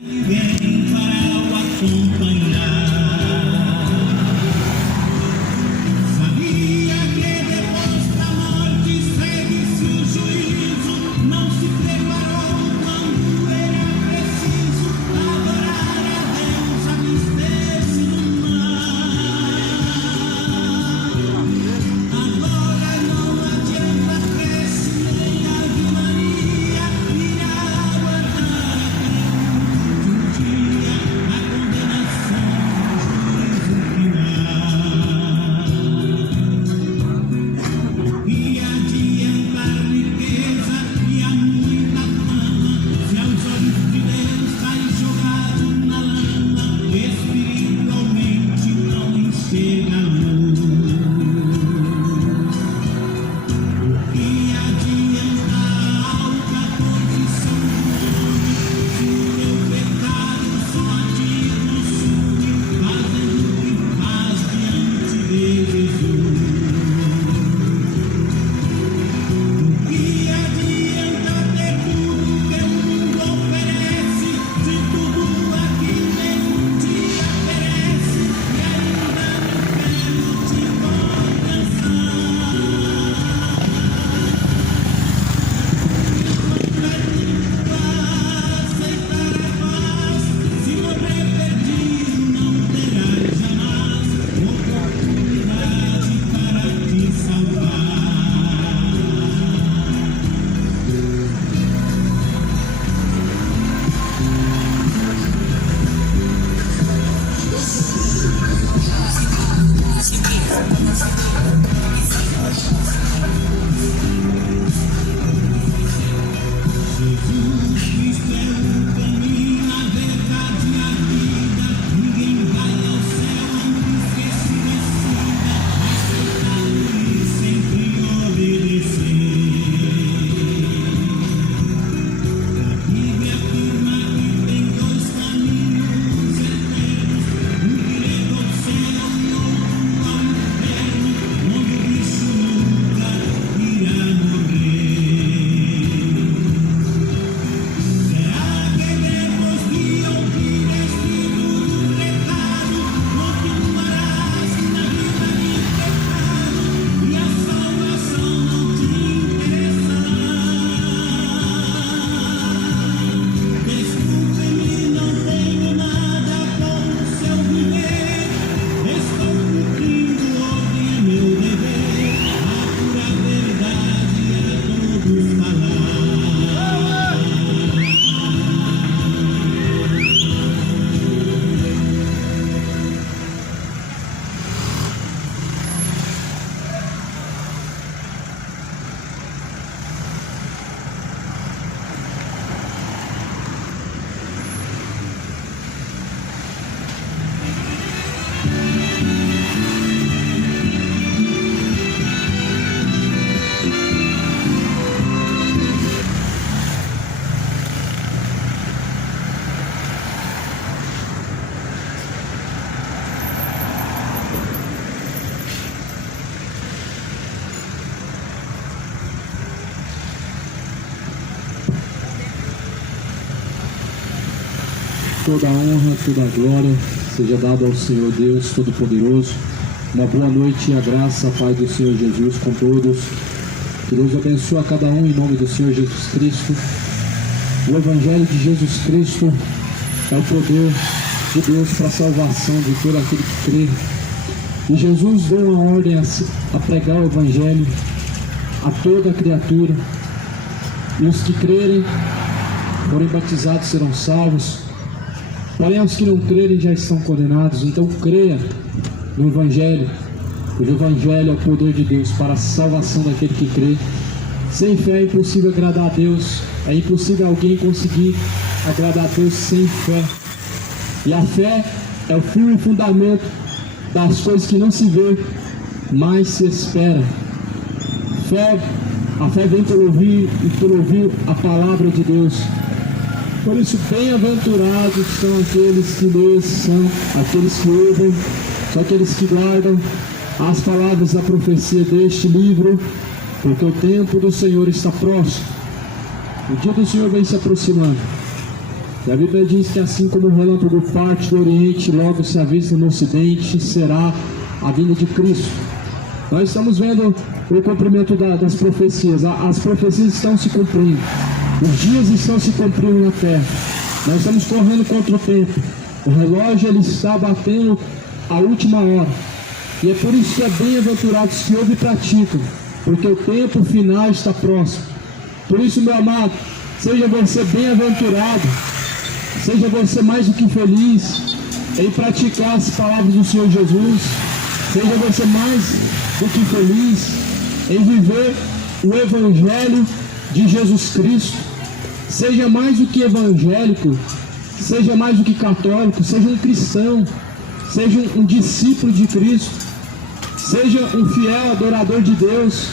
Vem para o acompanhar. Sabia que depois da morte segue-se o juízo. Não se preparou quando era preciso adorar a Deus, abster-se do mal. Agora não adianta cresce nem Ave Maria irá aguardar a condenação, juízo final. E adiantar riqueza e a muita fama, se aos olhos de Deus cai jogado na lama, espiritualmente não enxerga a luz. E adiantar a alta condição do homem, se o meu pecado só a ti consume, fazendo o que faz diante de Jesus. O que adianta ter tudo que o mundo oferece, se tudo aqui mesmo te oferece, e ainda no inferno te pode alcançar. Aceitar a paz, se morrer perdido não terás jamais oportunidade para te salvar. Jesus Cristo é o caminho, a verdade e a vida. Ninguém vai ao céu antes que se decida aceitá-lo e sempre obedecer. A Bíblia afirma que tem dois caminhos eternos, um que leva ao céu e outro ao inferno, onde o bicho nunca irá morrer. Será que depois de ouvir este duro recado, continuarás na vida de pecado e a salvação não te interessar? Desculpe-me, não tenho nada com o seu viver. Estou cumprindo ordem, é meu dever, a pura verdade a todos falar. Toda a honra, toda a glória seja dada ao Senhor Deus Todo-Poderoso. Uma boa noite e a graça, a paz do Senhor Jesus com todos. Que Deus abençoe a cada um em nome do Senhor Jesus Cristo. O Evangelho de Jesus Cristo é o poder de Deus para a salvação de todo aquele que crê. E Jesus deu uma ordem a pregar o Evangelho a toda criatura. E os que crerem, forem batizados, serão salvos. Porém, os que não crerem já estão condenados. Então creia no Evangelho, pois o Evangelho é o poder de Deus para a salvação daquele que crê. Sem fé é impossível agradar a Deus. É impossível alguém conseguir agradar a Deus sem fé. E a fé é o firme fundamento das coisas que não se vê, mas se espera. A fé vem pelo ouvir e pelo ouvir a palavra de Deus. Por isso, bem-aventurados são aqueles que lêem, são aqueles que ouvem, são aqueles que guardam as palavras da profecia deste livro, porque o tempo do Senhor está próximo. O dia do Senhor vem se aproximando. E a Bíblia diz que assim como o relâmpago parte do Oriente, logo se avista no Ocidente, será a vinda de Cristo. Nós estamos vendo o cumprimento das profecias. As profecias estão se cumprindo. Os dias estão se cumprindo na terra. Nós estamos correndo contra o tempo. O relógio ele está batendo a última hora. E é por isso que é bem-aventurados que ouvem e praticam, porque o tempo final está próximo. Por isso, meu amado, seja você bem-aventurado, seja você mais do que feliz em praticar as palavras do Senhor Jesus. Seja você mais do que feliz em viver o Evangelho de Jesus Cristo. Seja mais do que evangélico, seja mais do que católico, seja um cristão, seja um discípulo de Cristo, seja um fiel adorador de Deus.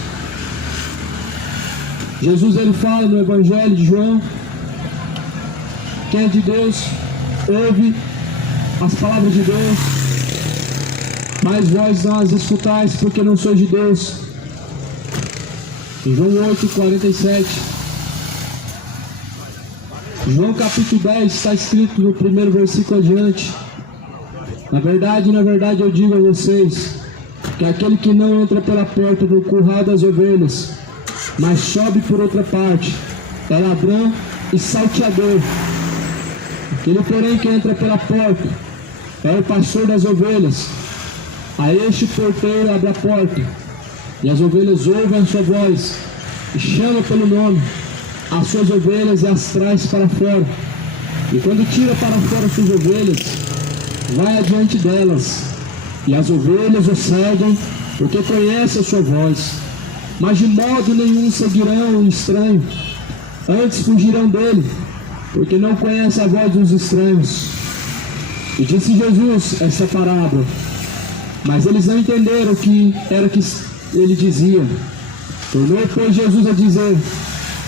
Jesus ele fala no Evangelho de João: quem é de Deus ouve as palavras de Deus, mas vós não as escutais porque não sois de Deus. Em João 8:47. João capítulo 10 está escrito no primeiro versículo adiante: na verdade eu digo a vocês, que aquele que não entra pela porta do curral das ovelhas, mas sobe por outra parte, é ladrão e salteador. Aquele, porém, que entra pela porta é o pastor das ovelhas. A este porteiro abre a porta, e as ovelhas ouvem a sua voz, e chama pelo nome as suas ovelhas e as traz para fora. E quando tira para fora as suas ovelhas, vai adiante delas, e as ovelhas o seguem, porque conhecem a sua voz. Mas de modo nenhum seguirão o estranho, antes fugirão dele, porque não conhecem a voz dos estranhos. E disse Jesus essa parábola, mas eles não entenderam o que era que ele dizia. Tornou, pois, Jesus a dizer: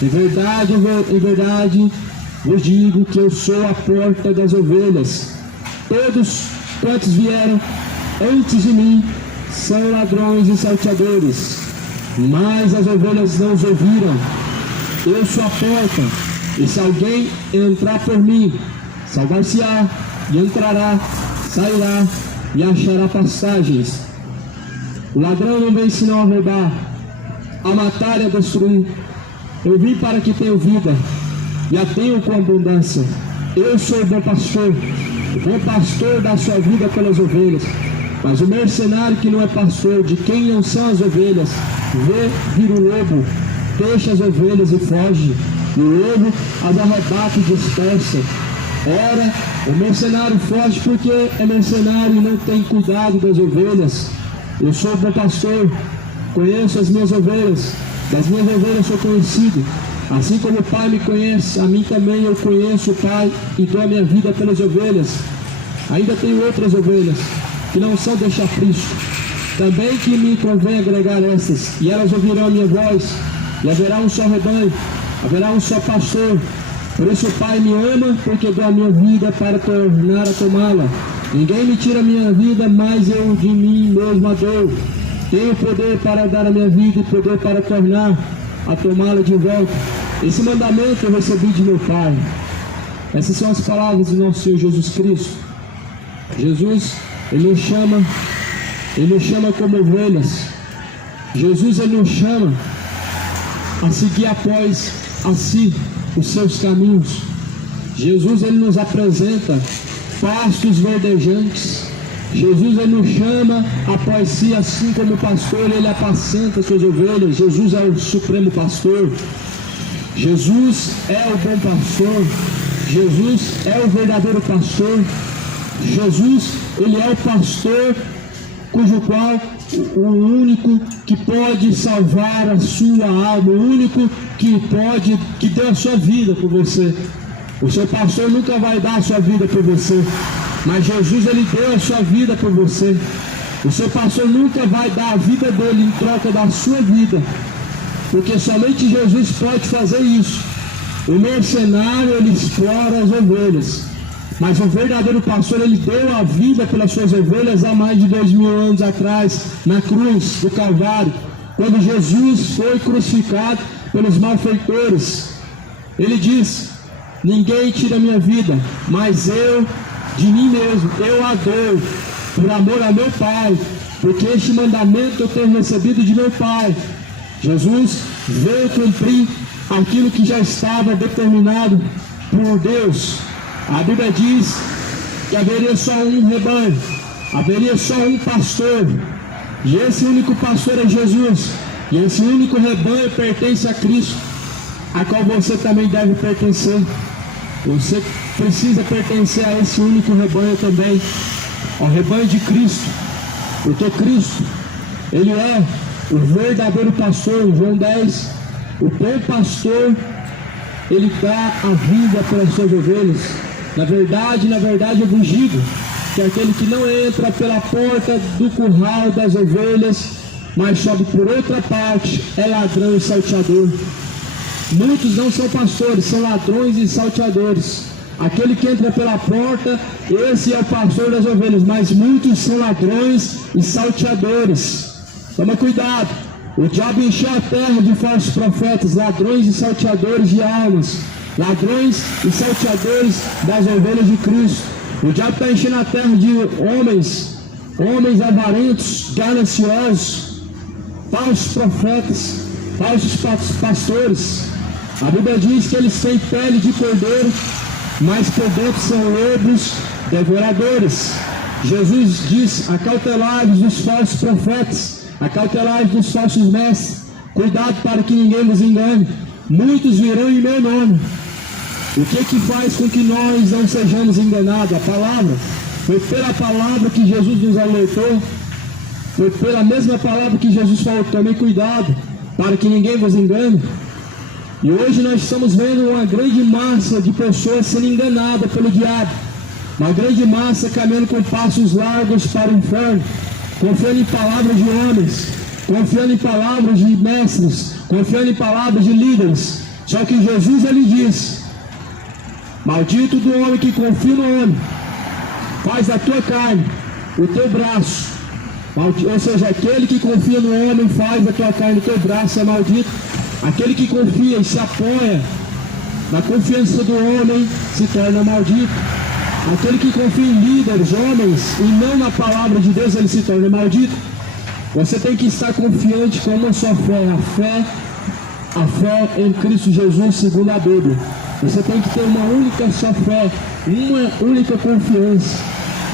em verdade vos digo que eu sou a porta das ovelhas. Todos quantos vieram antes de mim são ladrões e salteadores, mas as ovelhas não os ouviram. Eu sou a porta, e se alguém entrar por mim, salvar-se-á, e entrará, sairá, e achará passagens. O ladrão não vem senão a roubar, a matar e a destruir. Eu vim para que tenham vida, e a tenham com abundância. Eu sou o bom pastor. O bom pastor dá sua vida pelas ovelhas. Mas o mercenário que não é pastor, de quem não são as ovelhas, vê vir o lobo, deixa as ovelhas e foge. E o lobo as arrebata e dispersa. Ora, o mercenário foge porque é mercenário e não tem cuidado das ovelhas. Eu sou o bom pastor, conheço as minhas ovelhas, das minhas ovelhas sou conhecido. Assim como o Pai me conhece, a mim também eu conheço o Pai e dou a minha vida pelas ovelhas. Ainda tenho outras ovelhas, que não são deste aprisco, também que me convém agregar essas, e elas ouvirão a minha voz, e haverá um só rebanho, haverá um só pastor. Por isso o Pai me ama, porque dou a minha vida para tornar a tomá-la. Ninguém me tira a minha vida, mas eu de mim mesmo a dou. Tenho poder para dar a minha vida e poder para tornar a tomá-la de volta. Esse mandamento eu recebi de meu Pai. Essas são as palavras do nosso Senhor Jesus Cristo. Jesus, Ele nos chama como ovelhas. Jesus, Ele nos chama a seguir após a si os seus caminhos. Jesus, Ele nos apresenta pastos verdejantes. Jesus, Ele nos chama após si, assim como o pastor, Ele apacenta suas ovelhas. Jesus é o supremo pastor. Jesus é o bom pastor. Jesus é o verdadeiro pastor. Jesus, Ele é o pastor cujo qual o único que pode salvar a sua alma, o único que deu a sua vida por você. O seu pastor nunca vai dar a sua vida por você, mas Jesus, Ele deu a sua vida por você. O seu pastor nunca vai dar a vida dele em troca da sua vida, porque somente Jesus pode fazer isso. O mercenário, ele explora as ovelhas, mas o verdadeiro pastor, ele deu a vida pelas suas ovelhas há mais de 2000 anos atrás, na cruz do Calvário, quando Jesus foi crucificado pelos malfeitores. Ele diz: Ninguém tira a minha vida, mas eu, de mim mesmo, eu a dou, por amor a meu Pai, porque este mandamento eu tenho recebido de meu Pai. Jesus veio cumprir aquilo que já estava determinado por Deus. A Bíblia diz que haveria só um rebanho, haveria só um pastor, e esse único pastor é Jesus, e esse único rebanho pertence a Cristo, a qual você também deve pertencer. Você precisa pertencer a esse único rebanho também, ao rebanho de Cristo, porque Cristo, Ele é o verdadeiro pastor. João 10, o bom pastor, Ele dá a vida pelas suas ovelhas. Na verdade, eu vos digo que aquele que não entra pela porta do curral das ovelhas, mas sobe por outra parte, é ladrão e salteador. Muitos não são pastores, são ladrões e salteadores. Aquele que entra pela porta, esse é o pastor das ovelhas, mas muitos são ladrões e salteadores. Toma cuidado, o diabo encheu a terra de falsos profetas, ladrões e salteadores de almas, ladrões e salteadores das ovelhas de Cristo. O diabo está enchendo a terra de homens avarentos, gananciosos, falsos profetas, falsos pastores. A Bíblia diz que eles têm pele de cordeiro, mas por dentro são lobos devoradores. Jesus diz: acautelai-vos dos falsos profetas, acautelai-vos dos falsos mestres, cuidado para que ninguém vos engane. Muitos virão em meu nome. O que faz com que nós não sejamos enganados? A palavra. Foi pela palavra que Jesus nos alertou, foi pela mesma palavra que Jesus falou: tomem cuidado para que ninguém vos engane. E hoje nós estamos vendo uma grande massa de pessoas sendo enganadas pelo diabo, uma grande massa caminhando com passos largos para o inferno, confiando em palavras de homens, confiando em palavras de mestres, confiando em palavras de líderes. Só que Jesus, ele diz: maldito do homem que confia no homem, faz da tua carne o teu braço. Ou seja, aquele que confia no homem faz da tua carne o teu braço, é maldito. Aquele que confia e se apoia na confiança do homem se torna maldito. Aquele que confia em líderes, homens, e não na palavra de Deus, ele se torna maldito. Você tem que estar confiante com uma só fé, a fé em Cristo Jesus, segundo a Bíblia. Você tem que ter uma única só fé, uma única confiança.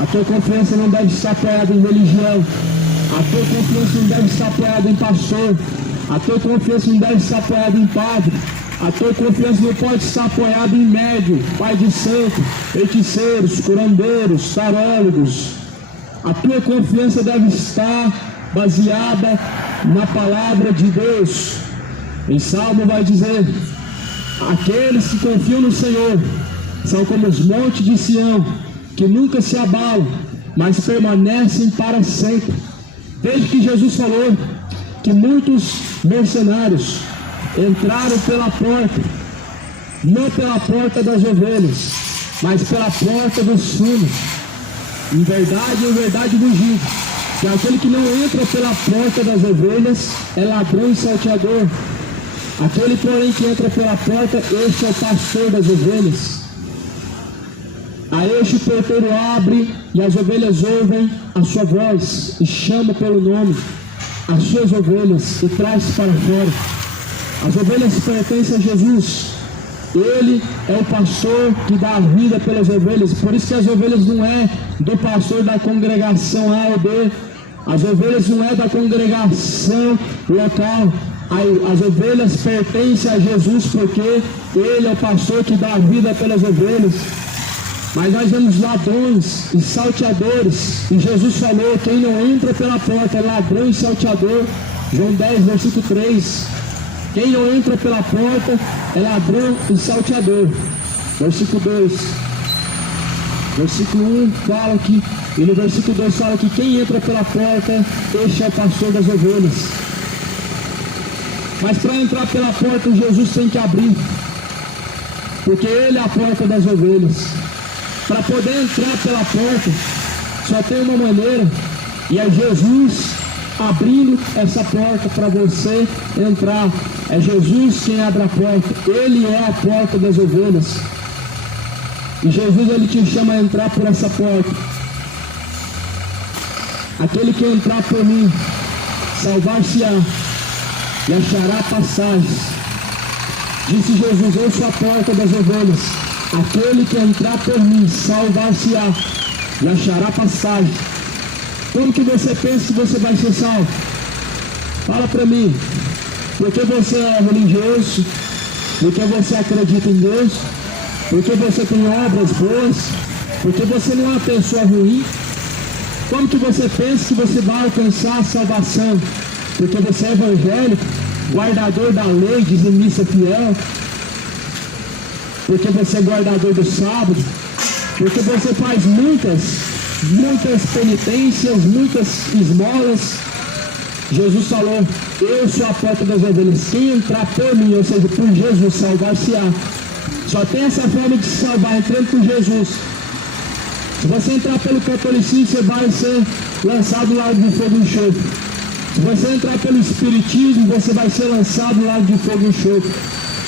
A tua confiança não deve estar apoiada em religião. A tua confiança não deve estar apoiada em pastor. A tua confiança não deve estar apoiada em padre. A tua confiança não pode estar apoiada em médium, pai de santo, feiticeiros, curandeiros, tarólogos. A tua confiança deve estar baseada na palavra de Deus. Em Salmo vai dizer: aqueles que confiam no Senhor são como os montes de Sião, que nunca se abalam, mas permanecem para sempre. Desde que Jesus falou que muitos mercenários entraram pela porta, não pela porta das ovelhas, mas pela porta dos fundos. Em verdade vos digo que aquele que não entra pela porta das ovelhas é ladrão e salteador. Aquele, porém, que entra pela porta, este é o pastor das ovelhas. A este o porteiro abre, e as ovelhas ouvem a sua voz, e chama pelo nome as suas ovelhas, e traz para fora. As ovelhas pertencem a Jesus. Ele é o pastor que dá a vida pelas ovelhas. Por isso que as ovelhas não é do pastor da congregação A ou B. As ovelhas não é da congregação local. As ovelhas pertencem a Jesus, porque Ele é o pastor que dá a vida pelas ovelhas. Mas nós vemos ladrões e salteadores, e Jesus falou: quem não entra pela porta é ladrão e salteador. João 10, versículo 3. Quem não entra pela porta é ladrão e salteador. Versículo 2. Versículo 1 fala que, e no versículo 2 fala que quem entra pela porta, este é o pastor das ovelhas. Mas para entrar pela porta, Jesus tem que abrir, porque Ele é a porta das ovelhas. Para poder entrar pela porta, só tem uma maneira, e é Jesus abrindo essa porta para você entrar. É Jesus quem abre a porta. Ele é a porta das ovelhas. E Jesus, ele te chama a entrar por essa porta. Aquele que entrar por mim, salvar-se-á e achará passagens. Disse Jesus: eu sou a porta das ovelhas. Aquele que entrar por mim, salvar-se-á e achará passagem. Como que você pensa que você vai ser salvo? Fala para mim. Porque você é religioso? Porque você acredita em Deus? Porque você tem obras boas? Porque você não é uma pessoa ruim? Como que você pensa que você vai alcançar a salvação? Porque você é evangélico, guardador da lei, dizimista fiel? Porque você é guardador do sábado? Porque você faz muitas penitências, muitas esmolas? Jesus falou: eu sou a porta das ovelhas. Quem entrar por mim, ou seja, por Jesus, salvar-se-á. Só tem essa forma de se salvar, entrando por Jesus. Se você entrar pelo catolicismo, você vai ser lançado no lago de fogo e enxofre. Se você entrar pelo espiritismo, você vai ser lançado no lago de fogo e enxofre.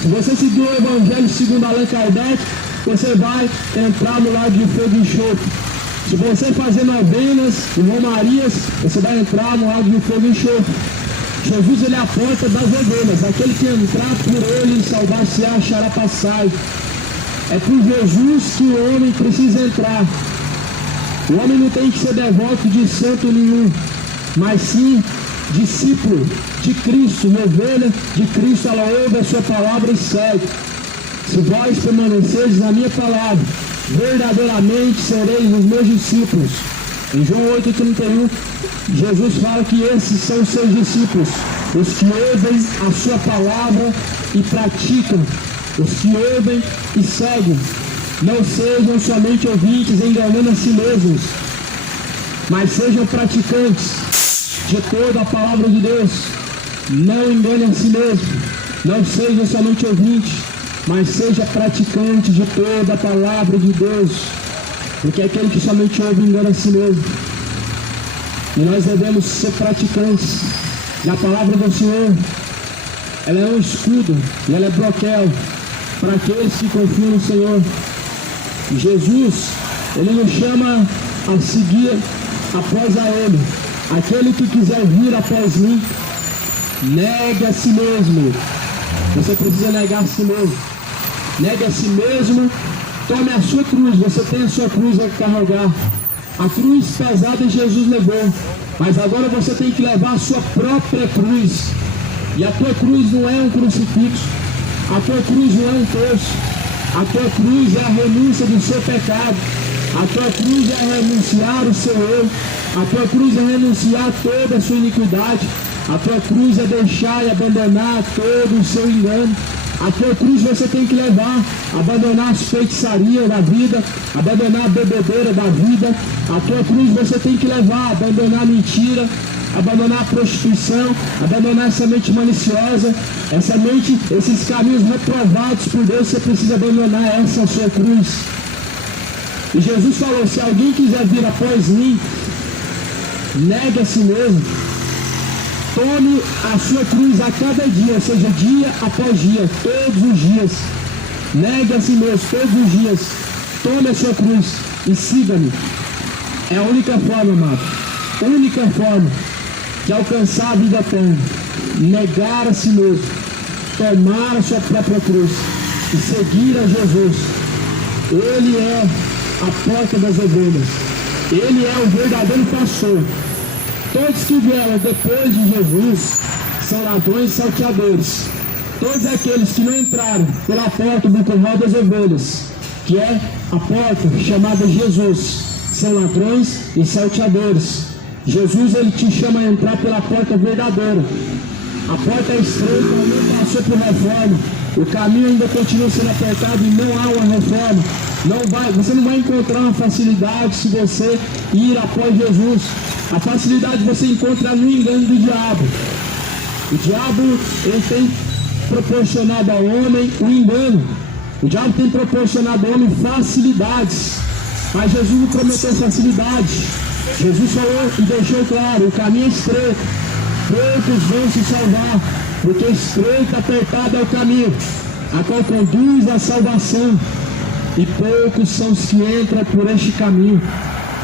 Se você seguir o evangelho segundo Allan Kardec, você vai entrar no lago de fogo e enxofre. Se você fazer novenas e romarias, você vai entrar no lago de fogo e enxofre. Jesus, ele é a porta das ovelhas. Aquele que entrar por ele, salvar-se-á, achará passagem. É por Jesus que o homem precisa entrar. O homem não tem que ser devoto de santo nenhum, mas sim discípulo de Cristo. Uma ovelha de Cristo, ela ouve a sua palavra e segue. Se vós permaneceres na minha palavra, verdadeiramente sereis os meus discípulos. Em João 8,31, Jesus fala que esses são os seus discípulos, os que ouvem a sua palavra e praticam, os que ouvem e seguem. Não sejam somente ouvintes enganando a si mesmos, mas sejam praticantes de toda a palavra de Deus. Não engane a si mesmo. Não seja somente ouvinte, mas seja praticante de toda a palavra de Deus. Porque aquele que somente ouve engana a si mesmo. E nós devemos ser praticantes. E a palavra do Senhor, ela é um escudo e ela é broquel para aqueles que confiam no Senhor. Jesus, ele nos chama a seguir após a ele. Aquele que quiser vir após mim, negue a si mesmo. Você precisa negar a si mesmo. Negue a si mesmo, tome a sua cruz. Você tem a sua cruz a carregar. A cruz pesada Jesus levou, mas agora você tem que levar a sua própria cruz. E a tua cruz não é um crucifixo. A tua cruz não é um terço. A tua cruz é a renúncia do seu pecado. A tua cruz é renunciar o seu eu. A tua cruz é renunciar toda a sua iniquidade. A tua cruz é deixar e abandonar todo o seu engano. A tua cruz você tem que levar, abandonar as feitiçarias da vida, abandonar a bebedeira da vida. A tua cruz você tem que levar, abandonar a mentira, abandonar a prostituição, abandonar essa mente maliciosa, essa mente, esses caminhos reprovados por Deus. Você precisa abandonar essa sua cruz. E Jesus falou: se alguém quiser vir após mim, negue a si mesmo, tome a sua cruz a cada dia, ou seja, dia após dia, todos os dias. Negue a si mesmo todos os dias, tome a sua cruz e siga-me. É a única forma, amado, única forma de alcançar a vida eterna. Negar a si mesmo, tomar a sua própria cruz e seguir a Jesus. Ele é a porta das ovelhas. Ele é o verdadeiro pastor. Todos que vieram depois de Jesus são ladrões e salteadores. Todos aqueles que não entraram pela porta do curral das ovelhas, que é a porta chamada Jesus, são ladrões e salteadores. Jesus, ele te chama a entrar pela porta verdadeira. A porta é estreita, ela não passou por reforma. O caminho ainda continua sendo apertado e não há uma reforma. Você não vai encontrar uma facilidade se você ir após Jesus. A facilidade você encontra no engano do diabo. O diabo, ele tem proporcionado ao homem o engano. O diabo tem proporcionado ao homem facilidades. Mas Jesus não prometeu facilidade. Jesus falou e deixou claro: o caminho é estreito, poucos vão se salvar, porque estreito, apertado é o caminho, a qual conduz à salvação. E poucos são os que entram por este caminho.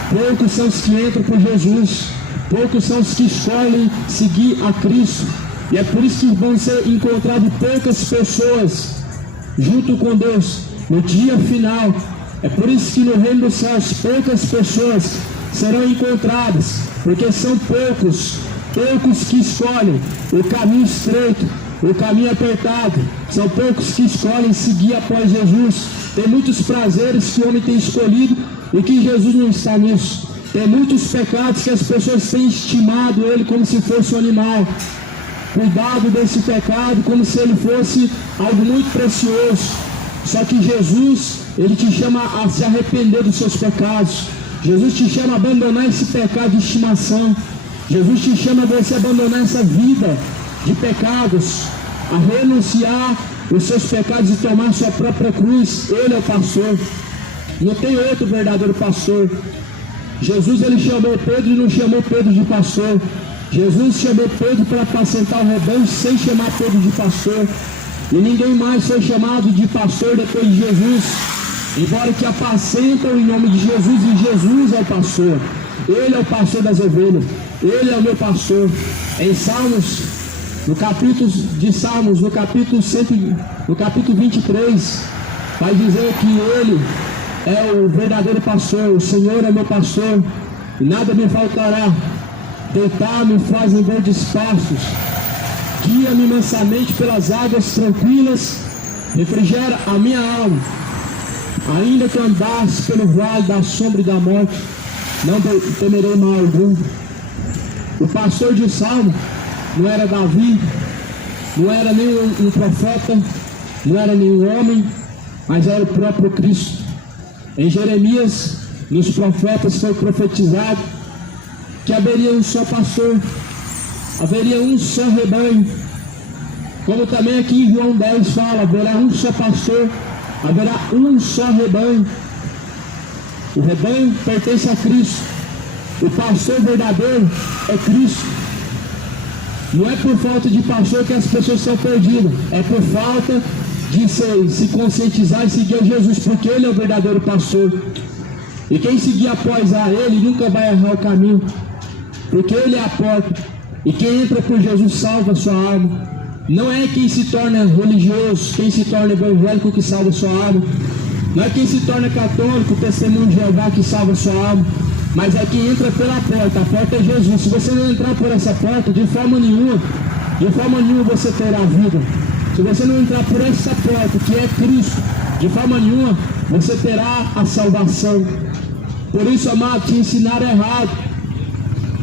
Poucos são os que entram por Jesus. Poucos são os que escolhem seguir a Cristo. E é por isso que vão ser encontradas poucas pessoas junto com Deus no dia final. É por isso que no reino dos céus poucas pessoas serão encontradas, porque são poucos que escolhem o caminho estreito, o caminho apertado. São poucos que escolhem seguir após Jesus. Tem muitos prazeres que o homem tem escolhido e que Jesus não está nisso. Tem muitos pecados que as pessoas têm estimado ele como se fosse um animal. Cuidado desse pecado como se ele fosse algo muito precioso. Só que Jesus, ele te chama a se arrepender dos seus pecados. Jesus te chama a abandonar esse pecado de estimação. Jesus te chama a você abandonar essa vida de pecados, a renunciar os seus pecados e tomar sua própria cruz. Ele é o pastor. Não tem outro verdadeiro pastor. Jesus, ele chamou Pedro e não chamou Pedro de pastor. Jesus chamou Pedro para apacentar o rebanho sem chamar Pedro de pastor. E ninguém mais foi chamado de pastor depois de Jesus, embora que apacentam em nome de Jesus, e Jesus é o pastor. Ele é o pastor das ovelhas. Ele é o meu pastor. Em Salmos, no capítulo 23, vai dizer que ele é o verdadeiro pastor. O Senhor é meu pastor e nada me faltará. Deitar-me faz em verdes pastos, guia-me mansamente pelas águas tranquilas, refrigera a minha alma. Ainda que andasse pelo vale da sombra e da morte, não temerei mal algum. O pastor de Salmo não era Davi, não era nenhum profeta, não era nenhum homem, mas era o próprio Cristo. Em Jeremias, nos profetas foi profetizado que haveria um só pastor, haveria um só rebanho. Como também aqui em João 10 fala, haverá um só pastor, haverá um só rebanho. O rebanho pertence a Cristo. O pastor verdadeiro é Cristo. Não é por falta de pastor que as pessoas são perdidas, é por falta de se conscientizar e seguir a Jesus, porque Ele é o verdadeiro pastor. E quem seguir após a Ele nunca vai errar o caminho, porque Ele é a porta. E quem entra por Jesus salva a sua alma. Não é quem se torna religioso, quem se torna evangélico que salva a sua alma. Não é quem se torna católico, testemunho de Jeová que salva a sua alma. Mas é quem entra pela porta. A porta é Jesus. Se você não entrar por essa porta, de forma nenhuma você terá vida. Se você não entrar por essa porta, que é Cristo, de forma nenhuma você terá a salvação. Por isso, amado, te ensinaram errado.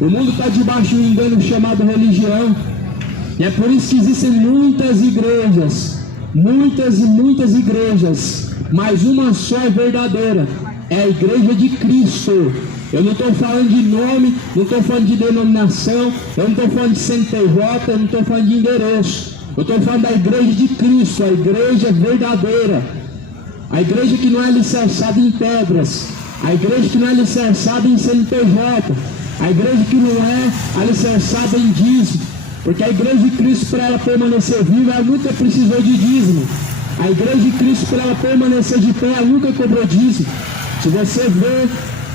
O mundo está debaixo de um engano chamado religião. E é por isso que existem muitas igrejas, muitas e muitas igrejas, mas uma só é verdadeira, é a igreja de Cristo. Eu não estou falando de nome, não estou falando de denominação, eu não estou falando de CNPJ, eu não estou falando de endereço. Eu estou falando da igreja de Cristo, a igreja verdadeira, a igreja que não é alicerçada em pedras, a igreja que não é alicerçada em CNPJ, a igreja que não é alicerçada em dízimo, porque a igreja de Cristo, para ela permanecer viva, ela nunca precisou de dízimo. A igreja de Cristo, para ela permanecer de pé, ela nunca cobrou dízimo. Se você vê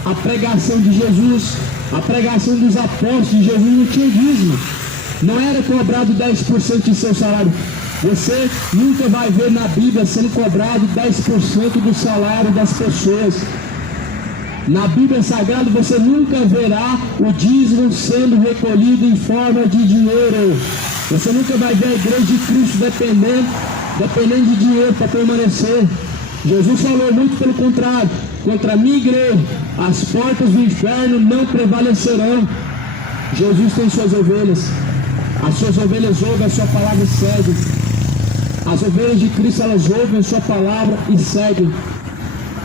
a pregação de Jesus, a pregação dos apóstolos de Jesus, não tinha dízimo. Não era cobrado 10% de seu salário. Você nunca vai ver na Bíblia sendo cobrado 10% do salário das pessoas. Na Bíblia Sagrada você nunca verá o dízimo sendo recolhido em forma de dinheiro. Você nunca vai ver a igreja de Cristo dependendo de dinheiro para permanecer. Jesus falou muito pelo contrário: contra a minha igreja as portas do inferno não prevalecerão. Jesus tem suas ovelhas. As suas ovelhas ouvem a sua palavra e seguem. As ovelhas de Cristo, elas ouvem a sua palavra e seguem.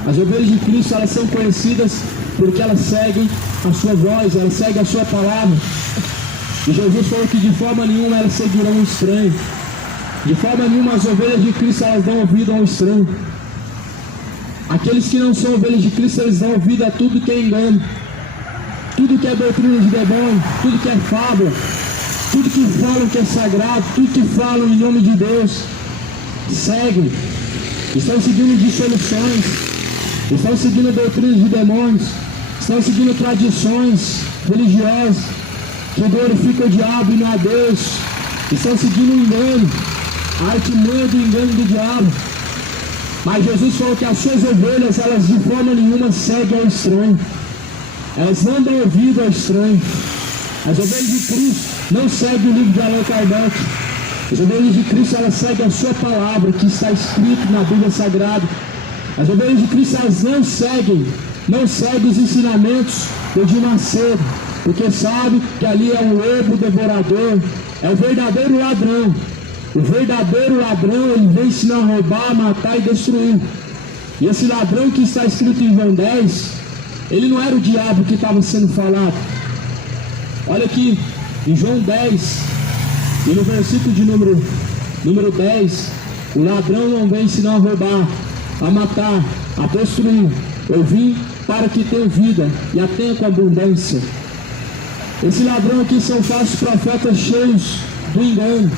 As ovelhas de Cristo, elas são conhecidas porque elas seguem a sua voz, elas seguem a sua palavra. E Jesus falou que de forma nenhuma elas seguirão um estranho. De forma nenhuma as ovelhas de Cristo, elas dão ouvido a um estranho. Aqueles que não são ovelhas de Cristo, eles dão ouvido a tudo que é engano, tudo que é doutrina de demônio, tudo que é fábula, tudo que falam que é sagrado, tudo que falam em nome de Deus. Seguem, estão seguindo dissoluções, estão seguindo doutrinas de demônios, estão seguindo tradições religiosas que glorificam o diabo e não a Deus, estão seguindo o engano, a artimanha do engano do diabo. Mas Jesus falou que as suas ovelhas, elas de forma nenhuma seguem ao estranho, elas não dão ouvido ao estranho. As ovelhas de Cristo não seguem o livro de Allan Kardec. As ovelhas de Cristo, elas seguem a sua palavra, que está escrito na Bíblia Sagrada. As ovelhas de Cristo, elas não seguem os ensinamentos do de Macedo, porque sabe que ali é um lobo devorador, é o verdadeiro ladrão. O verdadeiro ladrão, ele vem ensinar a roubar, matar e destruir. E esse ladrão que está escrito em João 10, ele não era o diabo que estava sendo falado. Olha aqui, em João 10, e no versículo de número 10, o ladrão não vem senão a roubar, a matar, a destruir. Eu vim para que tenha vida e a tenha com abundância. Esse ladrão aqui são falsos profetas cheios do engano.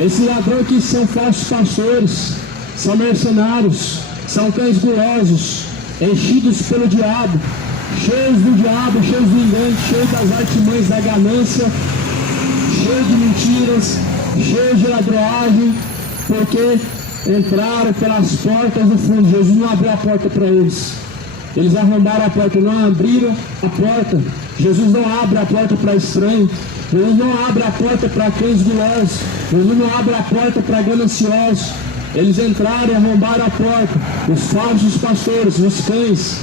Esse ladrão aqui são falsos pastores, são mercenários, são cães gulosos, enchidos pelo diabo, cheios do diabo, cheios do engano, cheios das artimanhas da ganância, cheios de mentiras, cheios de ladroagem, porque entraram pelas portas do fundo. Jesus não abriu a porta para eles. Eles arrombaram a porta, não abriram a porta. Jesus não abre a porta para estranho. Jesus não abre a porta para cães gulosos. Jesus não abre a porta para gananciosos. Eles entraram e arrombaram a porta. Os falsos pastores, os cães,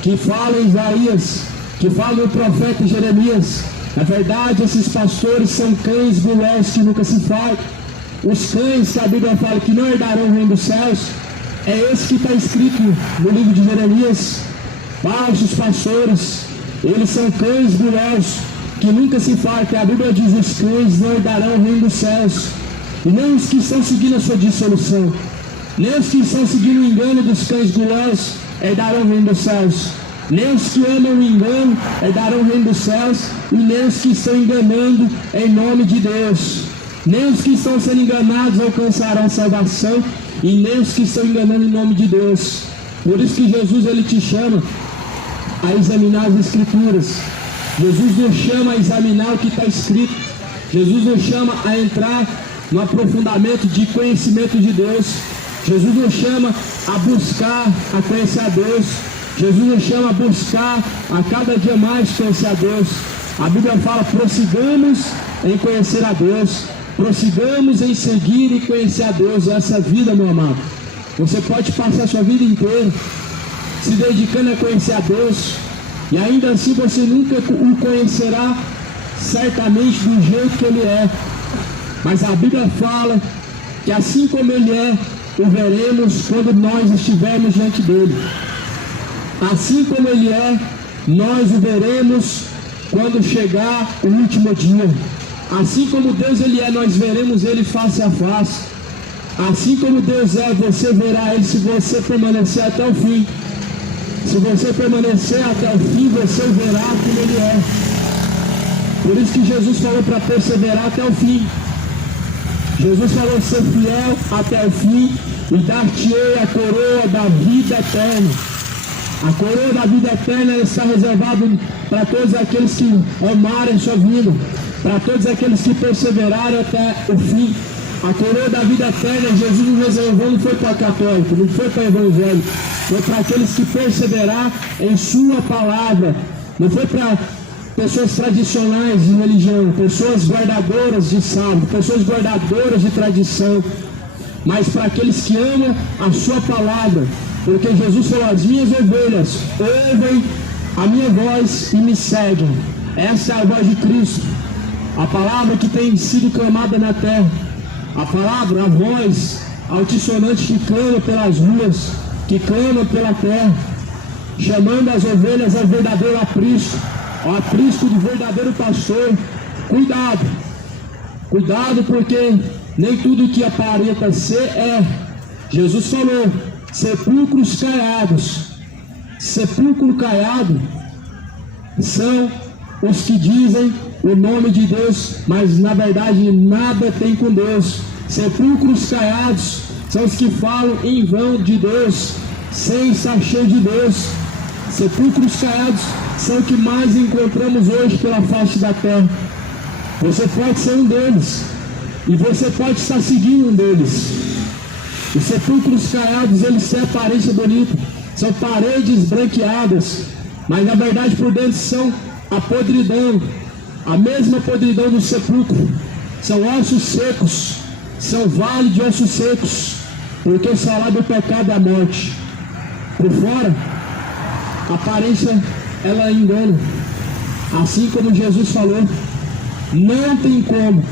que falam em Isaías, que falam no profeta Jeremias. Na verdade, esses pastores são cães gulosos que nunca se fartam. Os cães que a Bíblia fala que não herdarão o reino dos céus, é esse que está escrito no livro de Jeremias. Falsos pastores, eles são cães gulosos que nunca se fartam. A Bíblia diz: os cães não herdarão o reino dos céus. E nem os que estão seguindo a sua dissolução, nem os que estão seguindo o engano dos cães gulosos herdarão o reino dos céus. Nem os que amam o engano herdarão o reino dos céus, e nem os que estão enganando em nome de Deus. Nem os que estão sendo enganados alcançarão salvação, e nem os que estão enganando em nome de Deus. Por isso que Jesus, ele te chama a examinar as Escrituras. Jesus nos chama a examinar o que está escrito. Jesus nos chama a entrar no aprofundamento de conhecimento de Deus. Jesus nos chama a buscar, a conhecer a Deus. Jesus nos chama a buscar a cada dia mais conhecer a Deus. A Bíblia fala: prossigamos em conhecer a Deus, prossigamos em seguir e conhecer a Deus. Essa vida, meu amado, você pode passar a sua vida inteira se dedicando a conhecer a Deus, e ainda assim você nunca o conhecerá certamente do jeito que Ele é. Mas a Bíblia fala que assim como Ele é, o veremos quando nós estivermos diante dEle. Assim como Ele é, nós o veremos quando chegar o último dia. Assim como Deus Ele é, nós veremos Ele face a face. Assim como Deus é, você verá Ele se você permanecer até o fim. Se você permanecer até o fim, você verá como Ele é. Por isso que Jesus falou para perseverar até o fim. Jesus falou: ser fiel até o fim, e dar-te-ei a coroa da vida eterna. A coroa da vida eterna está reservada para todos aqueles que amarem sua vida, para todos aqueles que perseverarem até o fim. A coroa da vida eterna, Jesus nos reservou, não foi para católico, não foi para evangélico, foi para aqueles que perseveraram em sua palavra. Não foi para pessoas tradicionais de religião, pessoas guardadoras de sábado, pessoas guardadoras de tradição, mas para aqueles que amam a sua palavra. Porque Jesus falou: as minhas ovelhas ouvem a minha voz e me seguem. Essa é a voz de Cristo, a palavra que tem sido clamada na terra, a palavra, a voz altissonante que clama pelas ruas, que clama pela terra, chamando as ovelhas ao verdadeiro aprisco, ao aprisco do verdadeiro pastor. Cuidado, cuidado, porque nem tudo que aparenta ser é. Jesus falou: sepulcros caiados. Sepulcro caiado são os que dizem o nome de Deus, mas na verdade nada tem com Deus. Sepulcros caiados são os que falam em vão de Deus. sem estar cheio de Deus. Sepulcros caiados são o que mais encontramos hoje pela face da terra. Você pode ser um deles, e você pode estar seguindo um deles. Os sepulcros caiados, eles têm aparência bonita, são paredes branqueadas, mas na verdade por dentro são a podridão, a mesma podridão do sepulcro. São ossos secos, são vale de ossos secos, porque o salário do pecado é a morte. Por fora, a aparência ela engana, assim como Jesus falou, não tem como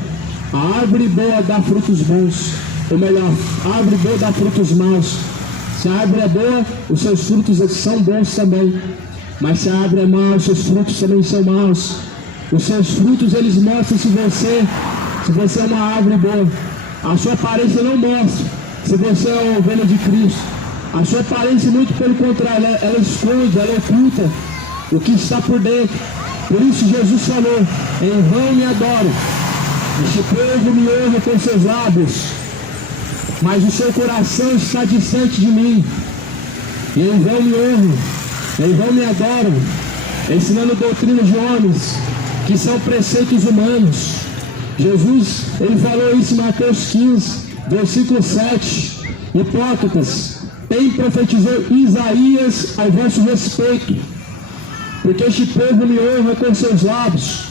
a árvore boa dar frutos bons, ou melhor, a árvore boa dá frutos maus. Se a árvore é boa, os seus frutos são bons também, mas se a árvore é má, os seus frutos também são maus. Os seus frutos, eles mostram se você é uma árvore boa. A sua aparência não mostra se você é uma ovelha de Cristo. A sua aparência, muito pelo contrário, ela esconde, ela oculta o que está por dentro. Por isso Jesus falou, em vão me adoro, este povo me honra com seus lábios, mas o seu coração está distante de mim. E em vão me honram, em vão me adoram, ensinando doutrinas de homens, que são preceitos humanos. Jesus, ele falou isso em Mateus 15, versículo 7. Hipócritas, bem profetizou Isaías a vosso respeito, porque este povo me honra com seus lábios,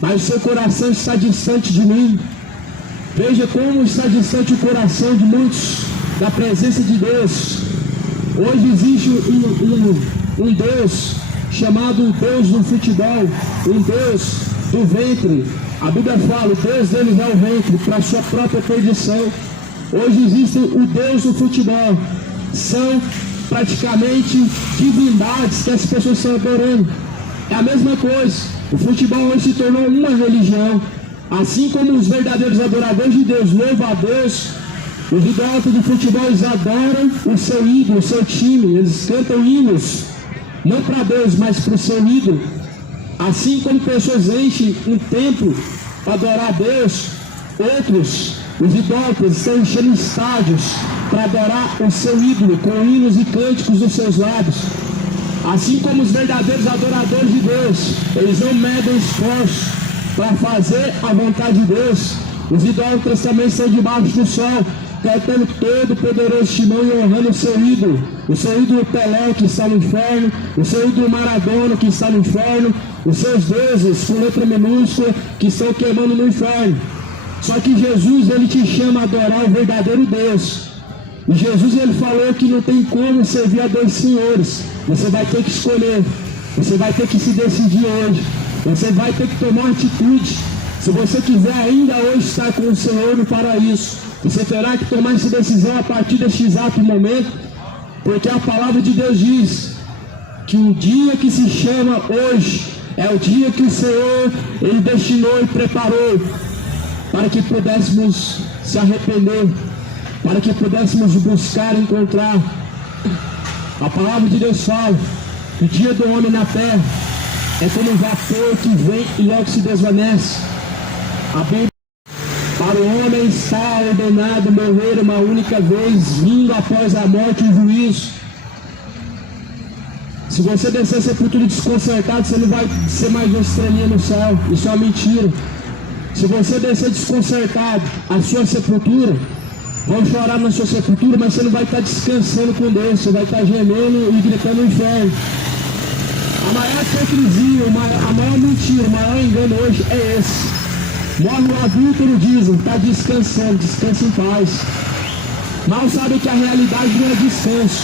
mas o seu coração está distante de mim. Veja como está distante o coração de muitos da presença de Deus. Hoje existe um Deus chamado Deus do futebol, um Deus do ventre. A Bíblia fala, o Deus deles é o ventre, para a sua própria perdição. Hoje existe o Deus do futebol. São praticamente divindades que as pessoas estão adorando. É a mesma coisa. O futebol hoje se tornou uma religião. Assim como os verdadeiros adoradores de Deus louvam a Deus, os idólatras do futebol, eles adoram o seu ídolo, o seu time. Eles cantam hinos, não para Deus, mas para o seu ídolo. Assim como pessoas enchem um templo para adorar a Deus, outros, os idólatras, estão enchendo estádios para adorar o seu ídolo, com hinos e cânticos dos seus lábios. Assim como os verdadeiros adoradores de Deus, eles não medem esforço para fazer a vontade de Deus. Os idólatras também estão debaixo do sol, cantando todo poderoso Timão e honrando o seu ídolo Pelé, que está no inferno, o seu ídolo Maradona, que está no inferno, os seus deuses com letra minúscula, que estão queimando no inferno. Só que Jesus, ele te chama a adorar o verdadeiro Deus. E Jesus, ele falou que não tem como servir a dois senhores. Você vai ter que escolher, você vai ter que se decidir hoje, você vai ter que tomar atitude. Se você quiser ainda hoje estar com o Senhor no paraíso, você terá que tomar essa decisão a partir deste exato momento, porque a palavra de Deus diz que o dia que se chama hoje é o dia que o Senhor, ele destinou e preparou para que pudéssemos se arrepender, para que pudéssemos buscar e encontrar. A palavra de Deus fala que o dia do homem na terra é como um vapor que vem e logo se desvanece. A Bíblia, para o homem está ordenado morrer uma única vez, vindo após a morte o juízo. Se você descer a sepultura desconcertado, você não vai ser mais uma estrelinha no céu. Isso é uma mentira. Se você descer desconcertado a sua sepultura, vão chorar na sua sepultura, mas você não vai estar descansando com Deus, você vai estar gemendo e gritando no inferno. A maior hipocrisia, a maior mentira, o maior engano hoje é esse. Morre o adúltero, dizem, está descansando, descansa em paz. Mal sabem que a realidade não é descanso,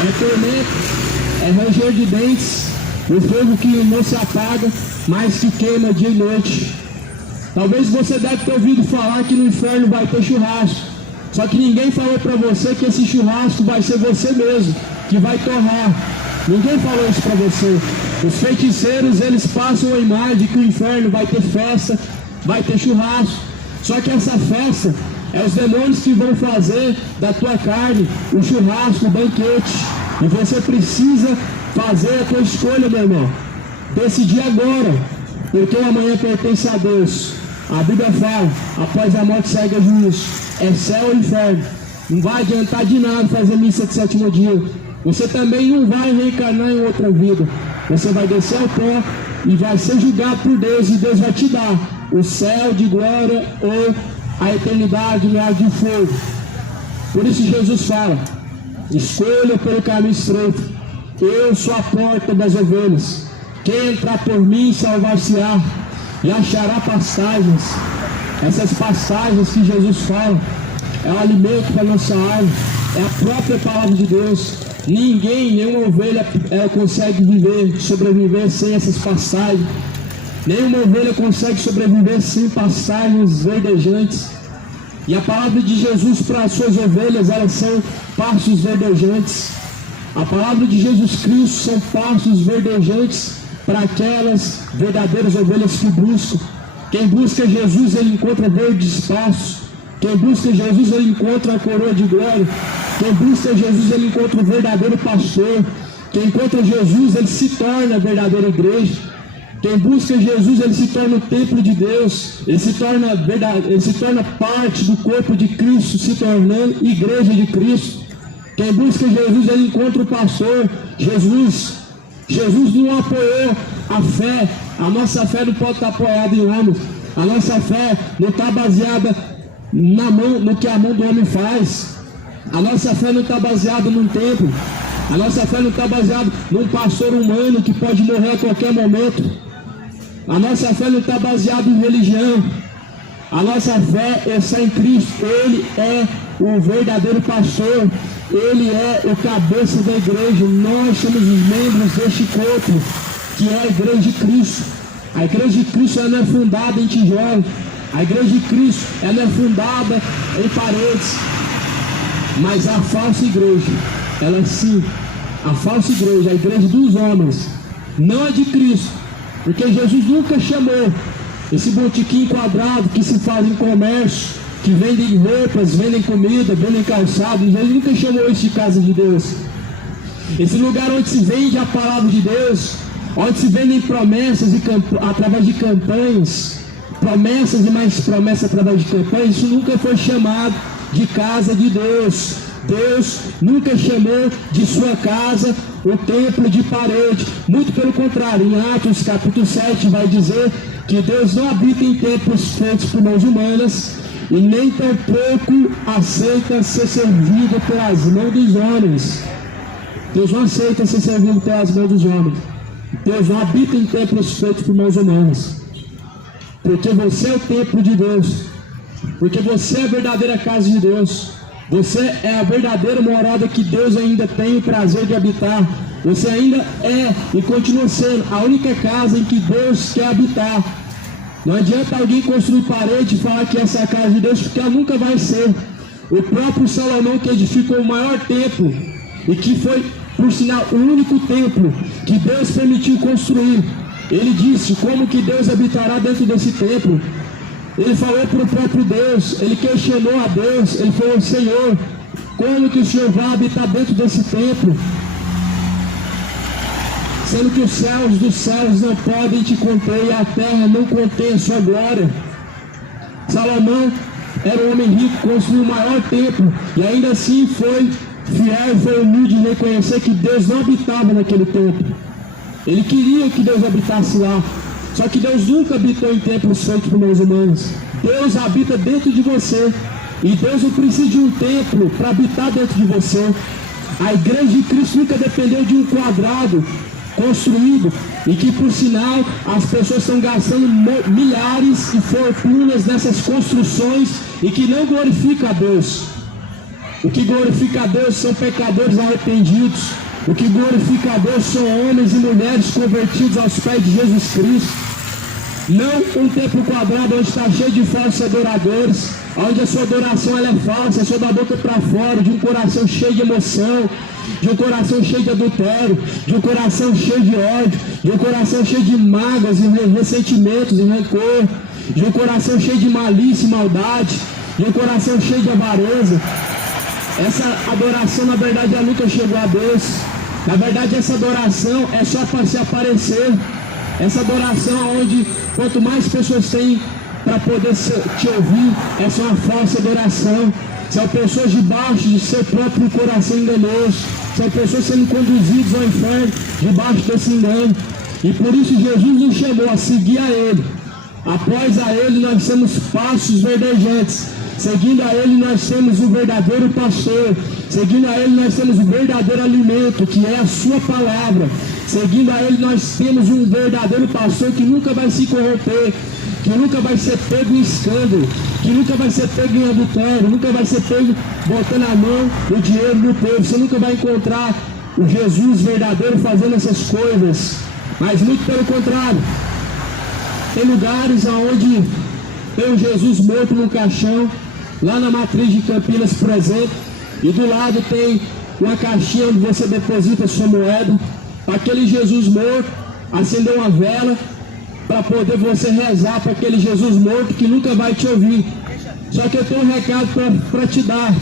é tormento, é ranger de dentes, o fogo que não se apaga, mas que queima dia e noite. Talvez você deve ter ouvido falar que no inferno vai ter churrasco, só que ninguém falou para você que esse churrasco vai ser você mesmo, que vai torrar. Ninguém falou isso para você. Os feiticeiros, eles passam a imagem de que o inferno vai ter festa, vai ter churrasco. Só que essa festa é os demônios que vão fazer da tua carne o churrasco, o banquete. E você precisa fazer a tua escolha, meu irmão. Decidir agora, porque o amanhã pertence a Deus. A Bíblia fala, após a morte segue o juízo. É céu ou inferno. Não vai adiantar de nada fazer missa de sétimo dia. você também não vai reencarnar em outra vida. Você vai descer ao pó e vai ser julgado por Deus, e Deus vai te dar o céu de glória ou a eternidade no lago de fogo. Por isso Jesus fala: escolha pelo caminho estreito, eu sou a porta das ovelhas, quem entrar por mim salvar-se-á e achará passagens. Essas passagens que Jesus fala é o alimento para a nossa alma, é a própria palavra de Deus. Ninguém, nenhuma ovelha consegue sobreviver sem essas passagens. Nenhuma ovelha consegue sobreviver sem passagens verdejantes. E a palavra de Jesus para as suas ovelhas, elas são pastos verdejantes. A palavra de Jesus Cristo são pastos verdejantes para aquelas verdadeiras ovelhas que buscam. Quem busca Jesus, ele encontra verdes pastos. Quem busca Jesus, ele encontra a coroa de glória. Quem busca Jesus, ele encontra o verdadeiro pastor. Quem encontra Jesus, ele se torna a verdadeira igreja. Quem busca Jesus, ele se torna o templo de Deus. Ele se torna parte do corpo de Cristo, se tornando igreja de Cristo. Quem busca Jesus, ele encontra o pastor. Jesus não apoiou a fé. A nossa fé não pode estar apoiada em homens. A nossa fé não está baseada no que a mão do homem faz. A nossa fé não está baseada num templo. A nossa fé não está baseada num pastor humano que pode morrer a qualquer momento. A nossa fé não está baseada em religião. A nossa fé está em Cristo. Ele é o verdadeiro pastor. Ele é o cabeça da igreja. Nós somos os membros deste corpo, que é a igreja de Cristo. A igreja de Cristo, ela não é fundada em tijolos. A igreja de Cristo, ela é fundada em paredes. Mas a falsa igreja, ela sim, a falsa igreja, a igreja dos homens, não é de Cristo. Porque Jesus nunca chamou esse botequim quadrado que se faz em comércio, que vendem roupas, vendem comida, vendem calçado. Jesus nunca chamou isso de casa de Deus. Esse lugar onde se vende a palavra de Deus, onde se vendem promessas através de campanhas, promessas e mais promessas através de campanhas, isso nunca foi chamado de casa de Deus. Deus nunca chamou de sua casa o templo de parede. Muito pelo contrário, em Atos capítulo 7 vai dizer que Deus não habita em templos feitos por mãos humanas, e nem tampouco aceita ser servido pelas mãos dos homens. Deus não aceita ser servido pelas mãos dos homens. Deus não habita em templos feitos por mãos humanas. Porque você é o templo de Deus. Porque você é a verdadeira casa de Deus. Você é a verdadeira morada que Deus ainda tem o prazer de habitar. Você ainda é e continua sendo a única casa em que Deus quer habitar. Não adianta alguém construir parede e falar que essa é a casa de Deus, porque ela nunca vai ser. O próprio Salomão, que edificou o maior templo, e que foi, por sinal, o único templo que Deus permitiu construir, ele disse: como que Deus habitará dentro desse templo? Ele falou para o próprio Deus, ele questionou a Deus, ele falou: Senhor, como que o Senhor vai habitar dentro desse templo? Sendo que os céus dos céus não podem te conter e a terra não contém a sua glória. Salomão era um homem rico, construiu o maior templo, e ainda assim foi fiel, foi humilde em reconhecer que Deus não habitava naquele templo. Ele queria que Deus habitasse lá. Só que Deus nunca habitou em templos feitos por mãos humanas. Deus habita dentro de você. E Deus não precisa de um templo para habitar dentro de você. A igreja de Cristo nunca dependeu de um quadrado construído, e que, por sinal, as pessoas estão gastando milhares e fortunas nessas construções e que não glorifica a Deus. O que glorifica a Deus são pecadores arrependidos. O que glorifica a Deus são homens e mulheres convertidos aos pés de Jesus Cristo. Não um templo quadrado onde está cheio de falsos adoradores, onde a sua adoração ela é falsa, é só da boca para fora, de um coração cheio de emoção, de um coração cheio de adultério, de um coração cheio de ódio, de um coração cheio de mágoas e ressentimentos e rancor, de um coração cheio de malícia e maldade, de um coração cheio de avareza. Essa adoração, na verdade, ela nunca chegou a Deus. Na verdade, essa adoração é só para se aparecer. Essa adoração onde quanto mais pessoas têm para poder te ouvir, essa é uma falsa adoração. São pessoas debaixo de seu próprio coração enganoso. são pessoas sendo conduzidas ao inferno debaixo desse engano. E por isso Jesus nos chamou a seguir a Ele. Após a Ele nós temos pastos verdejantes. Seguindo a Ele nós temos o verdadeiro pastor. Seguindo a Ele nós temos o verdadeiro alimento, que é a sua palavra. Seguindo a Ele nós temos um verdadeiro pastor que nunca vai se corromper, que nunca vai ser pego em escândalo, que nunca vai ser pego em adultério, nunca vai ser pego botando a mão no dinheiro do povo. Você nunca vai encontrar o Jesus verdadeiro fazendo essas coisas, mas muito pelo contrário. Tem lugares onde tem o Jesus morto no caixão, lá na matriz de Campinas, por exemplo, e do lado tem uma caixinha onde você deposita sua moeda. Aquele Jesus morto, acender uma vela para poder você rezar para aquele Jesus morto que nunca vai te ouvir. Só que eu tenho um recado para te dar.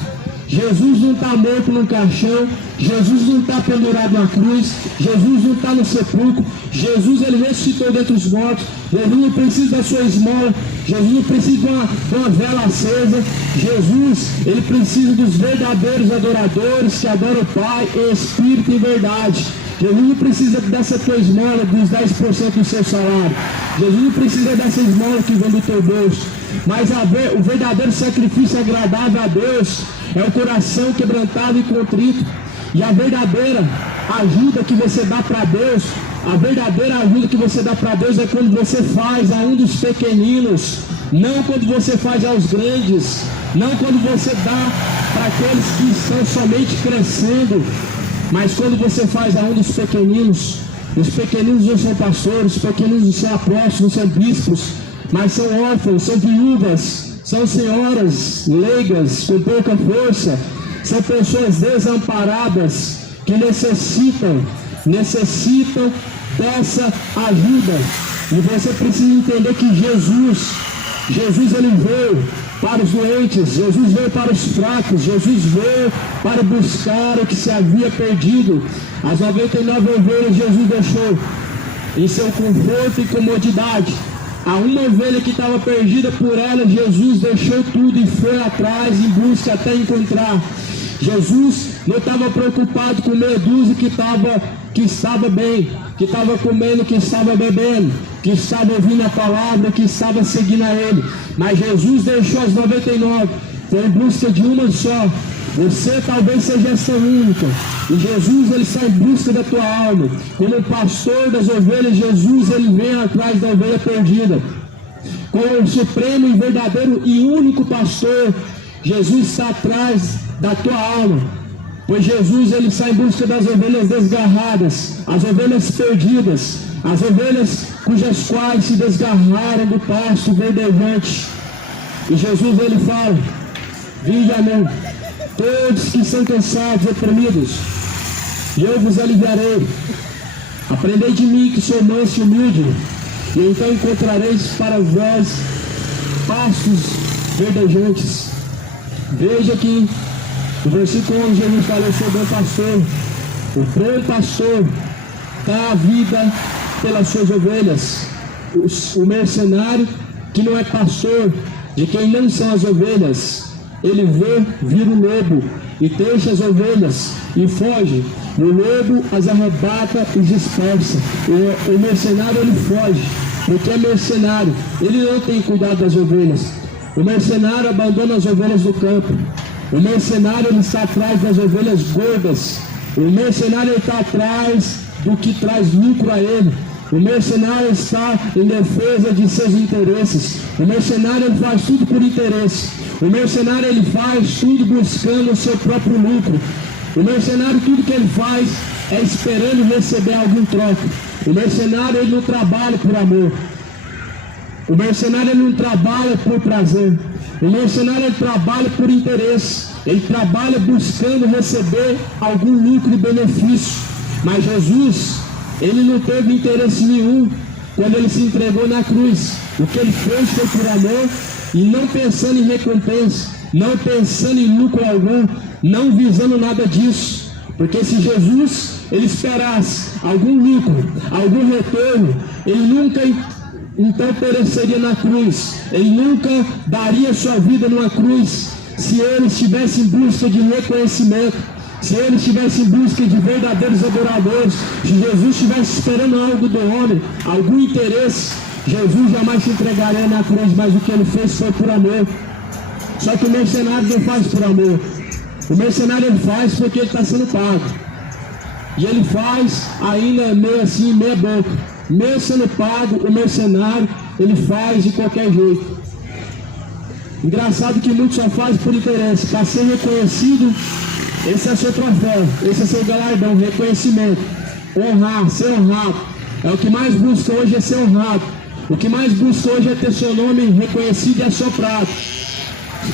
Jesus não está morto num caixão, Jesus não está pendurado na cruz, Jesus não está no sepulcro, Jesus ele ressuscitou dentre os mortos. Jesus não precisa da sua esmola, Jesus não precisa de uma vela acesa. Jesus ele precisa dos verdadeiros adoradores que adoram o Pai em espírito e verdade. Jesus não precisa dessa tua esmola dos 10% do seu salário. Jesus não precisa dessa esmola que vem do teu bolso. Mas o verdadeiro sacrifício agradável a Deus é o coração quebrantado e contrito. E a verdadeira ajuda que você dá para Deus, a verdadeira ajuda que você dá para Deus é quando você faz a um dos pequeninos, não quando você faz aos grandes, não quando você dá para aqueles que estão somente crescendo, mas quando você faz a um dos pequeninos. Os pequeninos não são pastores, os pequeninos não são apóstolos, não são bispos, mas são órfãos, são viúvas, são senhoras leigas com pouca força, são pessoas desamparadas que necessitam dessa ajuda. E você precisa entender que Jesus ele veio para os doentes, Jesus veio para os fracos, Jesus veio para buscar o que se havia perdido. As 99 ovelhas Jesus deixou em seu conforto e comodidade. A uma ovelha que estava perdida por ela, Jesus deixou tudo e foi atrás em busca até encontrar. Jesus não estava preocupado com meia dúzia que estava bem, que estava comendo, que estava bebendo, que estava ouvindo a palavra, que estava seguindo a Ele. Mas Jesus deixou as 99, foi em busca de uma só. Você talvez seja essa única. E Jesus ele sai em busca da tua alma. Como pastor das ovelhas, Jesus ele vem atrás da ovelha perdida. Como o supremo e verdadeiro e único pastor, Jesus está atrás da tua alma. Pois Jesus ele sai em busca das ovelhas desgarradas, as ovelhas perdidas, as ovelhas cujas quais se desgarraram do pasto verdejante. E Jesus ele fala: vinde a mim, todos que são cansados e oprimidos, e eu vos aliviarei. Aprendei de mim que sou manso e humilde, e então encontrareis para vós pastos verdejantes. Veja que no versículo 11 Jesus fala: eu sou o bom pastor. O bom pastor dá a vida pelas suas ovelhas. O mercenário que não é pastor de quem não são as ovelhas, ele vira o lobo e deixa as ovelhas e foge. O lobo as arrebata e dispersa. O mercenário ele foge, porque é mercenário, ele não tem cuidado das ovelhas. O mercenário abandona as ovelhas do campo. O mercenário ele está atrás das ovelhas gordas. O mercenário está atrás do que traz lucro a ele. O mercenário está em defesa de seus interesses. O mercenário ele faz tudo por interesse. O mercenário ele faz tudo buscando o seu próprio lucro. O mercenário tudo que ele faz é esperando receber algo em troca. O mercenário ele não trabalha por amor. O mercenário ele não trabalha por prazer. O mercenário ele trabalha por interesse. Ele trabalha buscando receber algum lucro e benefício. Mas Jesus, ele não teve interesse nenhum quando ele se entregou na cruz. O que ele fez foi por amor e não pensando em recompensa, não pensando em lucro algum, não visando nada disso. Porque se Jesus ele esperasse algum lucro, algum retorno, ele nunca então pereceria na cruz. Ele nunca daria sua vida numa cruz se ele estivesse em busca de reconhecimento, se ele estivesse em busca de verdadeiros adoradores, se Jesus estivesse esperando algo do homem, algum interesse, Jesus jamais se entregaria na cruz, mas o que ele fez foi por amor. Só que o mercenário não faz por amor. O mercenário ele faz porque ele está sendo pago. E ele faz ainda meio assim, meia boca. Mesmo sendo pago, o mercenário, ele faz de qualquer jeito. Engraçado que muitos só fazem por interesse. Para ser reconhecido, esse é seu troféu, esse é seu galardão, reconhecimento. Honrar, ser honrado. É o que mais busca hoje, é ser honrado. O que mais busca hoje é ter seu nome reconhecido e assoprado.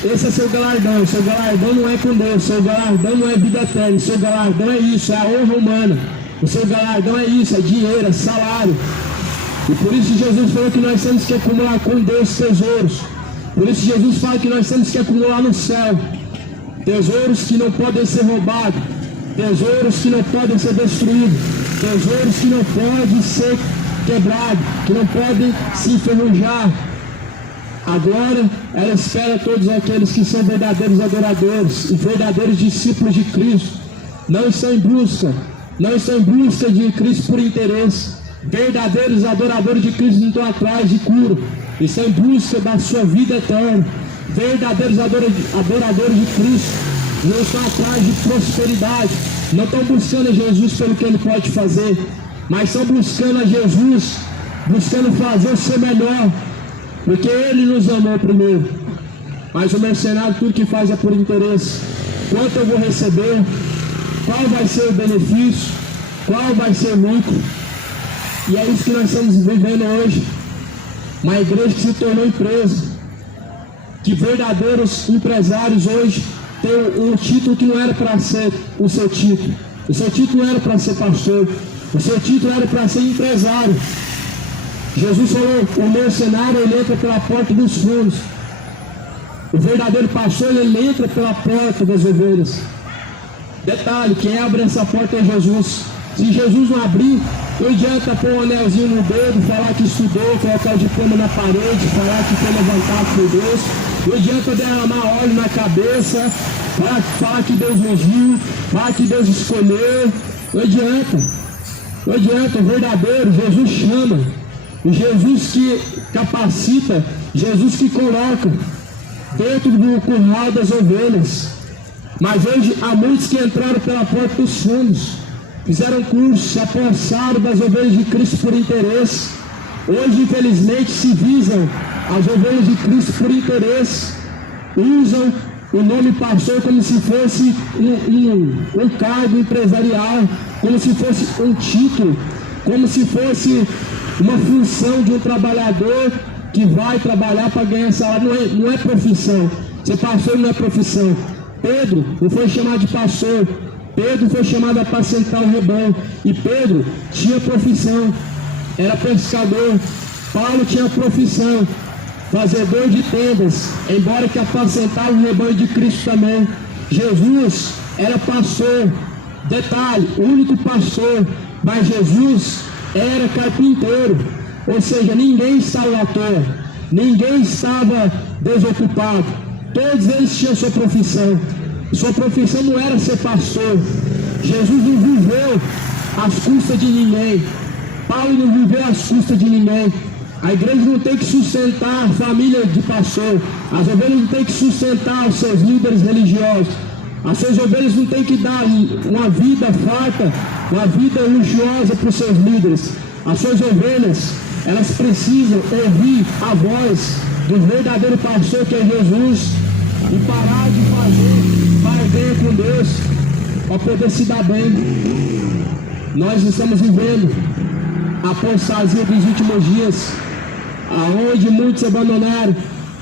Esse é seu galardão não é com Deus, seu galardão não é vida eterna, seu galardão é isso, é a honra humana. O seu galardão é isso, é dinheiro, é salário. E por isso Jesus falou que nós temos que acumular com Deus tesouros. Por isso Jesus fala que nós temos que acumular no céu tesouros que não podem ser roubados, tesouros que não podem ser destruídos, tesouros que não podem ser quebrados, que não podem se enferrujar. A glória, ela espera todos aqueles que são verdadeiros adoradores e verdadeiros discípulos de Cristo. Não estão em busca de Cristo por interesse. Verdadeiros adoradores de Cristo não estão atrás de cura, estão em busca da sua vida eterna. Verdadeiros adoradores de Cristo não estão atrás de prosperidade, não estão buscando a Jesus pelo que Ele pode fazer, mas estão buscando a Jesus, buscando fazer o seu melhor, porque Ele nos amou primeiro. Mas o mercenário, tudo que faz é por interesse. Quanto eu vou receber? Qual vai ser o benefício? Qual vai ser o lucro? E é isso que nós estamos vivendo hoje. Uma igreja que se tornou empresa, que verdadeiros empresários hoje têm um título que não era para ser o seu título. O seu título não era para ser pastor, o seu título era para ser empresário. Jesus falou, o mercenário ele entra pela porta dos fundos. O verdadeiro pastor ele entra pela porta das ovelhas. Detalhe, quem abre essa porta é Jesus. Se Jesus não abrir, não adianta pôr um anelzinho no dedo, falar que estudou, colocar o diploma na parede, falar que foi levantado por Deus. Não adianta derramar óleo na cabeça, falar que Deus ungiu, falar que Deus escolheu. Não adianta. Não adianta, o verdadeiro, Jesus chama. O Jesus que capacita, Jesus que coloca dentro do curral das ovelhas. Mas hoje há muitos que entraram pela porta dos fundos, fizeram curso, se apossaram das ovelhas de Cristo por interesse. Hoje, infelizmente, se visam as ovelhas de Cristo por interesse. Usam o nome pastor como se fosse um cargo empresarial, como se fosse um título, como se fosse uma função de um trabalhador que vai trabalhar para ganhar salário. Não é profissão. Ser pastor não é profissão. Pedro não foi chamado de pastor. Pedro foi chamado a apacentar o rebanho. E Pedro tinha profissão, era pescador. Paulo tinha profissão, fazedor de tendas, embora que apacentava o rebanho de Cristo também. Jesus era pastor, detalhe, único pastor, mas Jesus era carpinteiro, ou seja, ninguém estava à toa, ninguém estava desocupado, todos eles tinham sua profissão. Sua profissão não era ser pastor. Jesus não viveu às custas de ninguém. Paulo não viveu às custas de ninguém. A igreja não tem que sustentar a família de pastor. As ovelhas não tem que sustentar os seus líderes religiosos. As suas ovelhas não tem que dar uma vida farta, uma vida luxuosa para os seus líderes. As suas ovelhas, elas precisam ouvir a voz do verdadeiro pastor que é Jesus e parar de fazer barganha com Deus para poder se dar bem. Nós estamos vivendo a apostasia dos últimos dias, aonde muitos abandonaram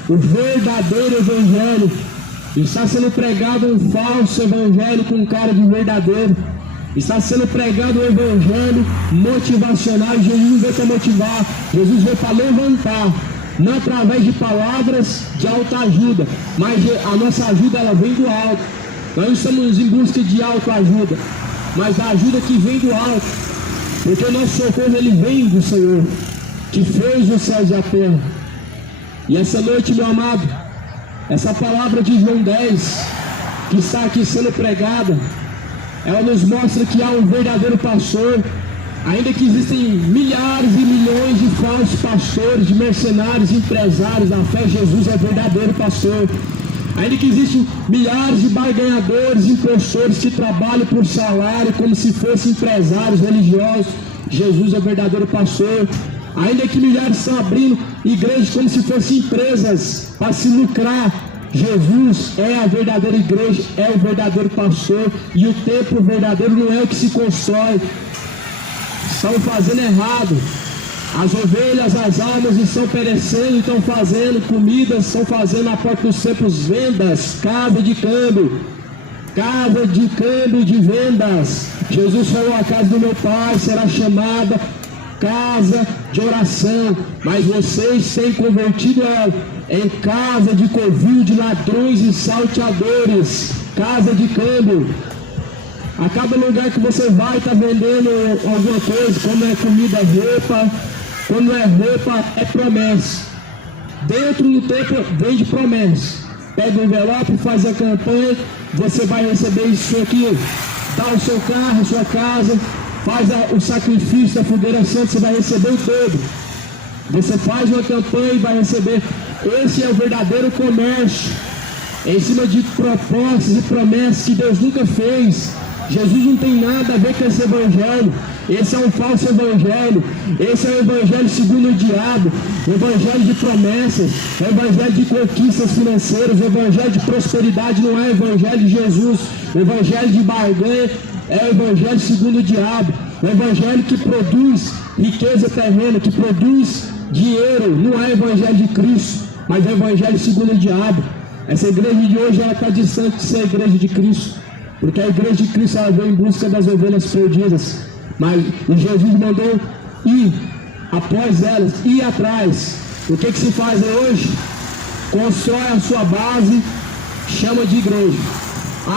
o verdadeiro evangelho. Está sendo pregado um falso evangelho com cara de verdadeiro. Está sendo pregado um evangelho motivacional. Jesus não veio para motivar, Jesus veio para levantar, não através de palavras de autoajuda, mas a nossa ajuda ela vem do alto. Nós não estamos em busca de autoajuda, mas a ajuda que vem do alto, porque o nosso socorro ele vem do Senhor, que fez os céus e a terra. E essa noite, meu amado, essa palavra de João 10, que está aqui sendo pregada, ela nos mostra que há um verdadeiro pastor. Ainda que existem milhares e milhões de falsos pastores, de mercenários, empresários da fé, Jesus é verdadeiro pastor. Ainda que existem milhares de barganhadores, impostores que trabalham por salário como se fossem empresários religiosos, Jesus é verdadeiro pastor. Ainda que milhares estão abrindo igrejas como se fossem empresas para se lucrar, Jesus é a verdadeira igreja, é o verdadeiro pastor. E o templo verdadeiro não é o que se constrói. Estão fazendo errado. As ovelhas, as almas estão perecendo, estão fazendo comidas, estão fazendo na porta dos templos vendas, casa de câmbio de vendas. Jesus falou: a casa do meu pai será chamada casa de oração, mas vocês têm convertido ela em casa de covil de ladrões e salteadores, casa de câmbio. A cada lugar que você vai está vendendo alguma coisa, quando é comida, roupa, quando é roupa, é promessa. Dentro do templo vende promessa. Pega o envelope, faz a campanha, você vai receber isso aqui, dá o seu carro, a sua casa, faz o sacrifício da fogueira santa, você vai receber o dobro. Você faz uma campanha e vai receber. Esse é o verdadeiro comércio, em cima de propostas e promessas que Deus nunca fez. Jesus não tem nada a ver com esse evangelho. Esse é um falso evangelho. Esse é o evangelho segundo o diabo. O evangelho de promessas, o evangelho de conquistas financeiras, o evangelho de prosperidade não é o evangelho de Jesus. O evangelho de barganha é o evangelho segundo o diabo. O evangelho que produz riqueza terrena, que produz dinheiro, não é o evangelho de Cristo, mas é o evangelho segundo o diabo. Essa igreja de hoje está distante de ser a igreja de Cristo, porque a igreja de Cristo ela veio em busca das ovelhas perdidas, mas Jesus mandou ir após elas, ir atrás. O que se faz hoje? Constrói a sua base, chama de igreja,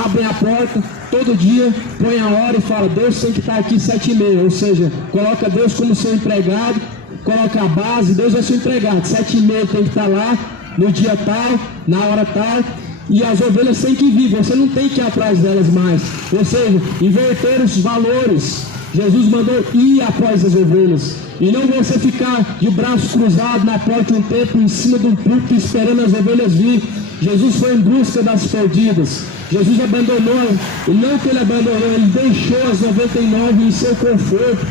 abre a porta todo dia, põe a hora e fala: Deus tem que estar aqui 7h30, ou seja, coloca Deus como seu empregado, coloca a base, Deus é seu empregado, 7h30 tem que estar lá, no dia tal, na hora tal. E as ovelhas têm que vir, você não tem que ir atrás delas mais. Ou seja, inverter os valores. Jesus mandou ir após as ovelhas, e não você ficar de braços cruzados na porta de um templo, em cima de um púlpito, esperando as ovelhas vir. Jesus foi em busca das perdidas. Jesus abandonou, e não que ele abandonou, ele deixou as 99 em seu conforto,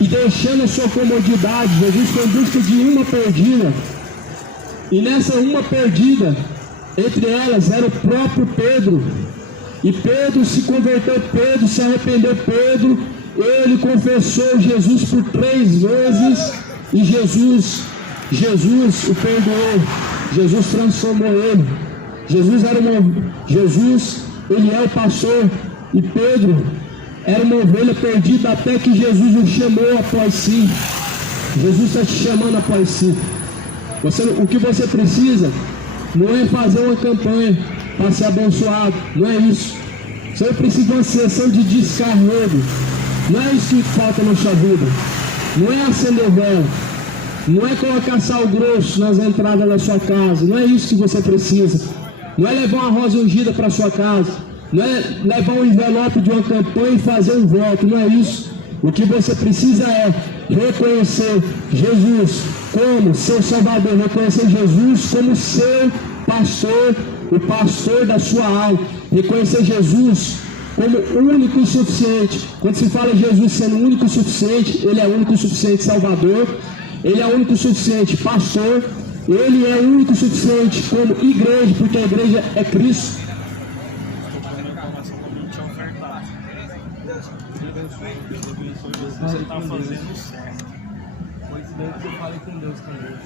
e deixando a sua comodidade. Jesus foi em busca de uma perdida, e nessa uma perdida, entre elas era o próprio Pedro. E Pedro se converteu, Pedro se arrependeu, Pedro, ele confessou Jesus por 3 vezes, e Jesus o perdoou, Jesus transformou ele. Jesus, ele é o pastor, e Pedro era uma ovelha perdida, até que Jesus o chamou após si. Jesus está te chamando após si. O que você precisa não é fazer uma campanha para ser abençoado, não é isso. Você precisa de uma sessão de descarrego. Não é isso que falta na sua vida. Não é acender vela, não é colocar sal grosso nas entradas da sua casa. Não é isso que você precisa. Não é levar uma rosa ungida para sua casa, não é levar um envelope de uma campanha e fazer um voto. Não é isso. O que você precisa é reconhecer Jesus como seu Salvador, reconhecer Jesus como seu pastor, o pastor da sua alma, reconhecer Jesus como único e suficiente. Quando se fala de Jesus sendo único e suficiente, ele é único e suficiente Salvador, ele é único e suficiente pastor, ele é único e suficiente como igreja, porque a igreja é Cristo. Você está fazendo certo. Pois bem que eu falei com Deus também.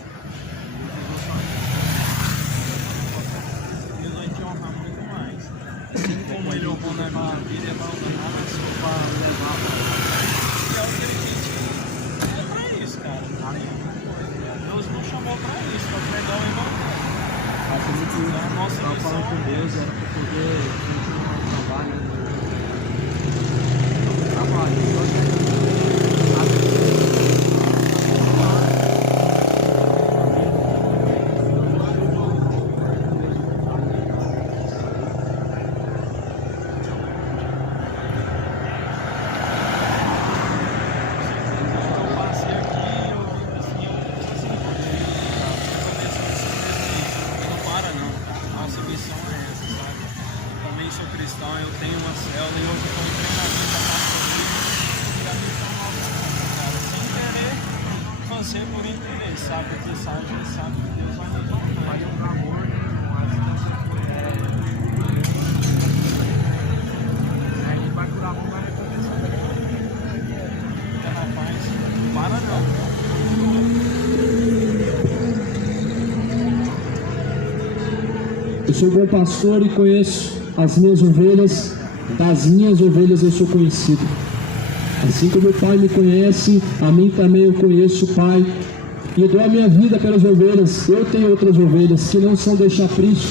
Deus vai te honrar muito mais. Assim como ele honrou na minha vida, ele vai honrar na sua para levar. E eu acredito. É para isso, cara. Deus não chamou para isso, para pregar o evangelho. Nossa, eu falando com Deus era para poder continuar o trabalho. você por interesse, sabe que sabe que Deus vai nos honrar. Vai um amor, né? Aí vai por amor, vai recompensar. Fica na paz. Para não. Eu sou bom pastor e conheço as minhas ovelhas, das minhas ovelhas eu sou conhecido. Assim como o Pai me conhece, a mim também eu conheço o Pai, e dou a minha vida pelas ovelhas. Eu tenho outras ovelhas que não são deste aprisco.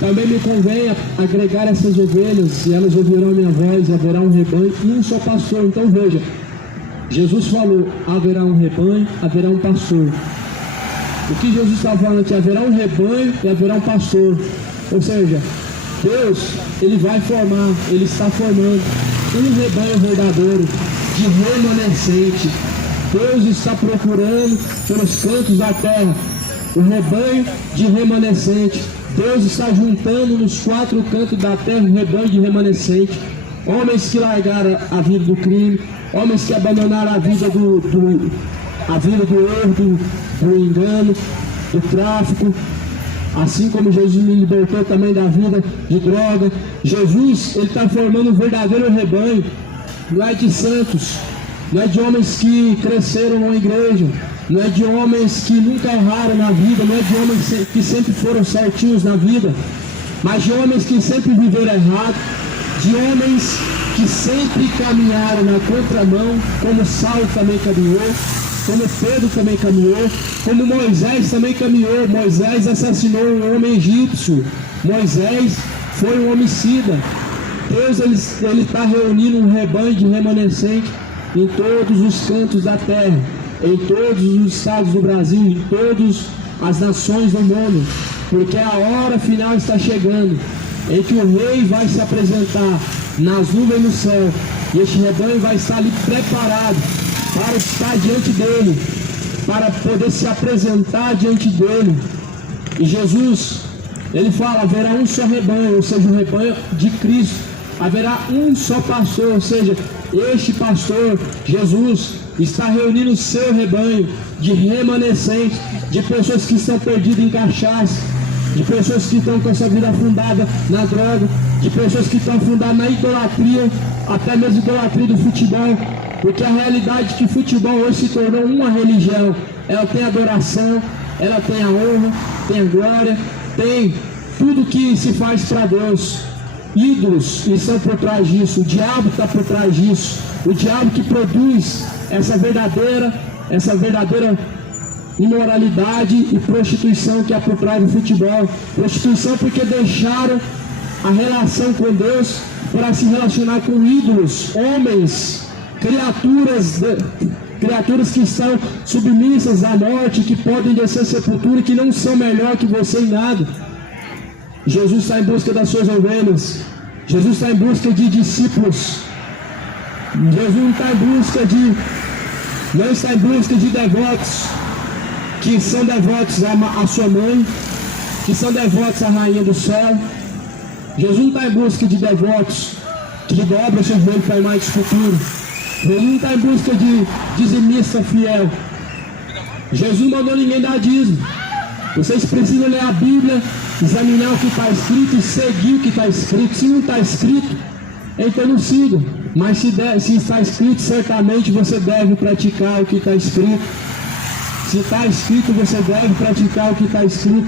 Também me convém agregar essas ovelhas, e elas ouvirão a minha voz, e haverá um rebanho e um só pastor. Então veja, Jesus falou, haverá um rebanho, haverá um pastor. O que Jesus está falando aqui, haverá um rebanho e haverá um pastor. Ou seja, Deus, Ele vai formar, Ele está formando um rebanho verdadeiro, de remanescente. Deus está procurando pelos cantos da terra o rebanho de remanescente. Deus está juntando nos 4 cantos da terra um rebanho de remanescente. Homens que largaram a vida do crime, homens que abandonaram a vida do erro, do engano, do tráfico, assim como Jesus me libertou também da vida de droga. Jesus, Ele está formando um verdadeiro rebanho, não é de santos, não é de homens que cresceram na igreja, não é de homens que nunca erraram na vida, não é de homens que sempre foram certinhos na vida, mas de homens que sempre viveram errado, de homens que sempre caminharam na contramão, como Saulo também caminhou, como Pedro também caminhou, como Moisés também caminhou. Moisés assassinou um homem egípcio, Moisés foi um homicida. Deus, ele está reunindo um rebanho de remanescente em todos os cantos da terra, em todos os estados do Brasil, em todas as nações do mundo, porque a hora final está chegando, em que o rei vai se apresentar nas nuvens no céu, e este rebanho vai estar ali preparado para estar diante dele, para poder se apresentar diante dele. E Jesus, ele fala, haverá um só rebanho, ou seja, o rebanho de Cristo, haverá um só pastor, ou seja, este pastor, Jesus, está reunindo o seu rebanho de remanescentes, de pessoas que estão perdidas em cachaça, de pessoas que estão com essa vida afundada na droga, de pessoas que estão afundadas na idolatria, até mesmo idolatria do futebol, porque a realidade é que o futebol hoje se tornou uma religião. Ela tem adoração, ela tem a honra, tem a glória, tem tudo que se faz para Deus. Ídolos estão por trás disso, o diabo está por trás disso, o diabo que produz essa verdadeira imoralidade e prostituição que há por trás do futebol. Prostituição porque deixaram a relação com Deus para se relacionar com ídolos, homens, criaturas que estão submissas à morte, que podem descer à sepultura, que não são melhor que você em nada. Jesus está em busca das suas ovelhas, Jesus está em busca de discípulos, Jesus não está em busca de devotos, que são devotos à sua mãe, que são devotos à rainha do céu. Jesus não está em busca de devotos que dobram seu joelho para a imagem de escultura. Jesus não está em busca de dizimista fiel. Jesus mandou ninguém dar dízimo. Vocês precisam ler a Bíblia, examinar o que está escrito e seguir o que está escrito. Se não está escrito, então não siga. Mas se está escrito, certamente você deve praticar o que está escrito. Se está escrito, você deve praticar o que está escrito.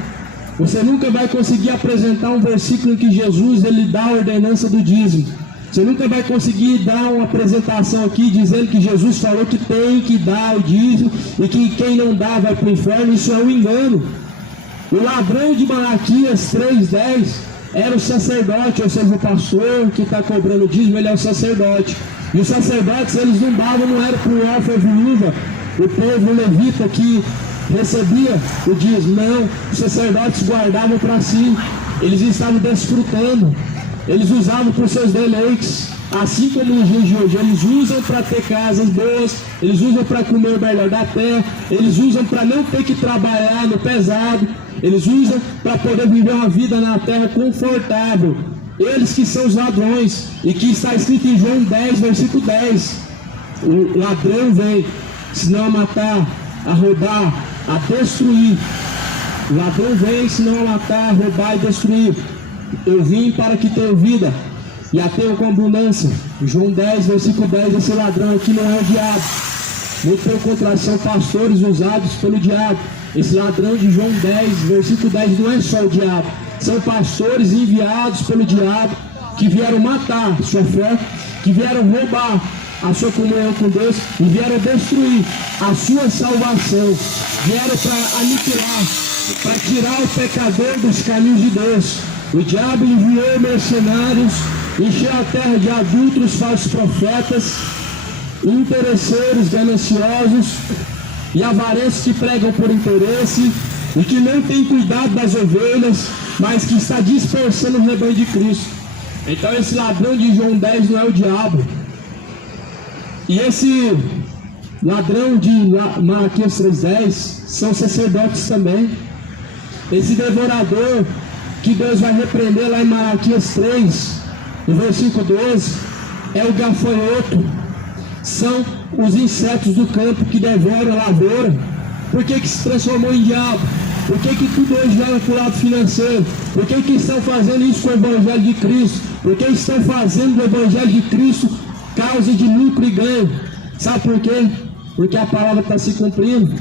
Você nunca vai conseguir apresentar um versículo em que Jesus ele dá a ordenança do dízimo. Você nunca vai conseguir dar uma apresentação aqui dizendo que Jesus falou que tem que dar o dízimo e que quem não dá vai para o inferno. Isso é um engano. O ladrão de Malaquias 3:10 era o sacerdote, ou seja, o pastor que está cobrando o dízimo, ele é o sacerdote. E os sacerdotes, eles não davam, não era para o órfão e viúva, o povo levita que recebia o dízimo. Não, os sacerdotes guardavam para si, eles estavam desfrutando, eles usavam por seus deleites, assim como nos dias de hoje. Eles usam para ter casas boas, eles usam para comer o melhor da terra, eles usam para não ter que trabalhar no pesado, eles usam para poder viver uma vida na terra confortável. Eles que são os ladrões, e que está escrito em João 10, versículo 10, o ladrão vem, senão a matar, a roubar, a destruir. O ladrão vem senão a matar, roubar e destruir. Eu vim para que tenham vida e a tenham com abundância. João 10, versículo 10, esse ladrão aqui não é o diabo. Muito pelo contrário, são pastores usados pelo diabo. Esse ladrão de João 10, versículo 10, não é só o diabo. São pastores enviados pelo diabo que vieram matar a sua fé, que vieram roubar a sua comunhão com Deus e vieram destruir a sua salvação. Vieram para aniquilar, para tirar o pecador dos caminhos de Deus. O diabo enviou mercenários, encheu a terra de adúlteros, falsos profetas, interesseiros, gananciosos e avarentos que pregam por interesse e que não tem cuidado das ovelhas, mas que está dispersando o rebanho de Cristo. Então esse ladrão de João 10 não é o diabo. E esse ladrão de Malaquias 3:10 são sacerdotes também. Esse devorador que Deus vai repreender lá em Malaquias 3, no versículo 12, é o gafanhoto. São os insetos do campo que devoram a lavoura. Por que se transformou em diabo? Por que tudo hoje leva para o lado financeiro? Por que estão fazendo isso com o Evangelho de Cristo? Por que estão fazendo do Evangelho de Cristo causa de lucro e ganho? Sabe por quê? Porque a palavra está se cumprindo.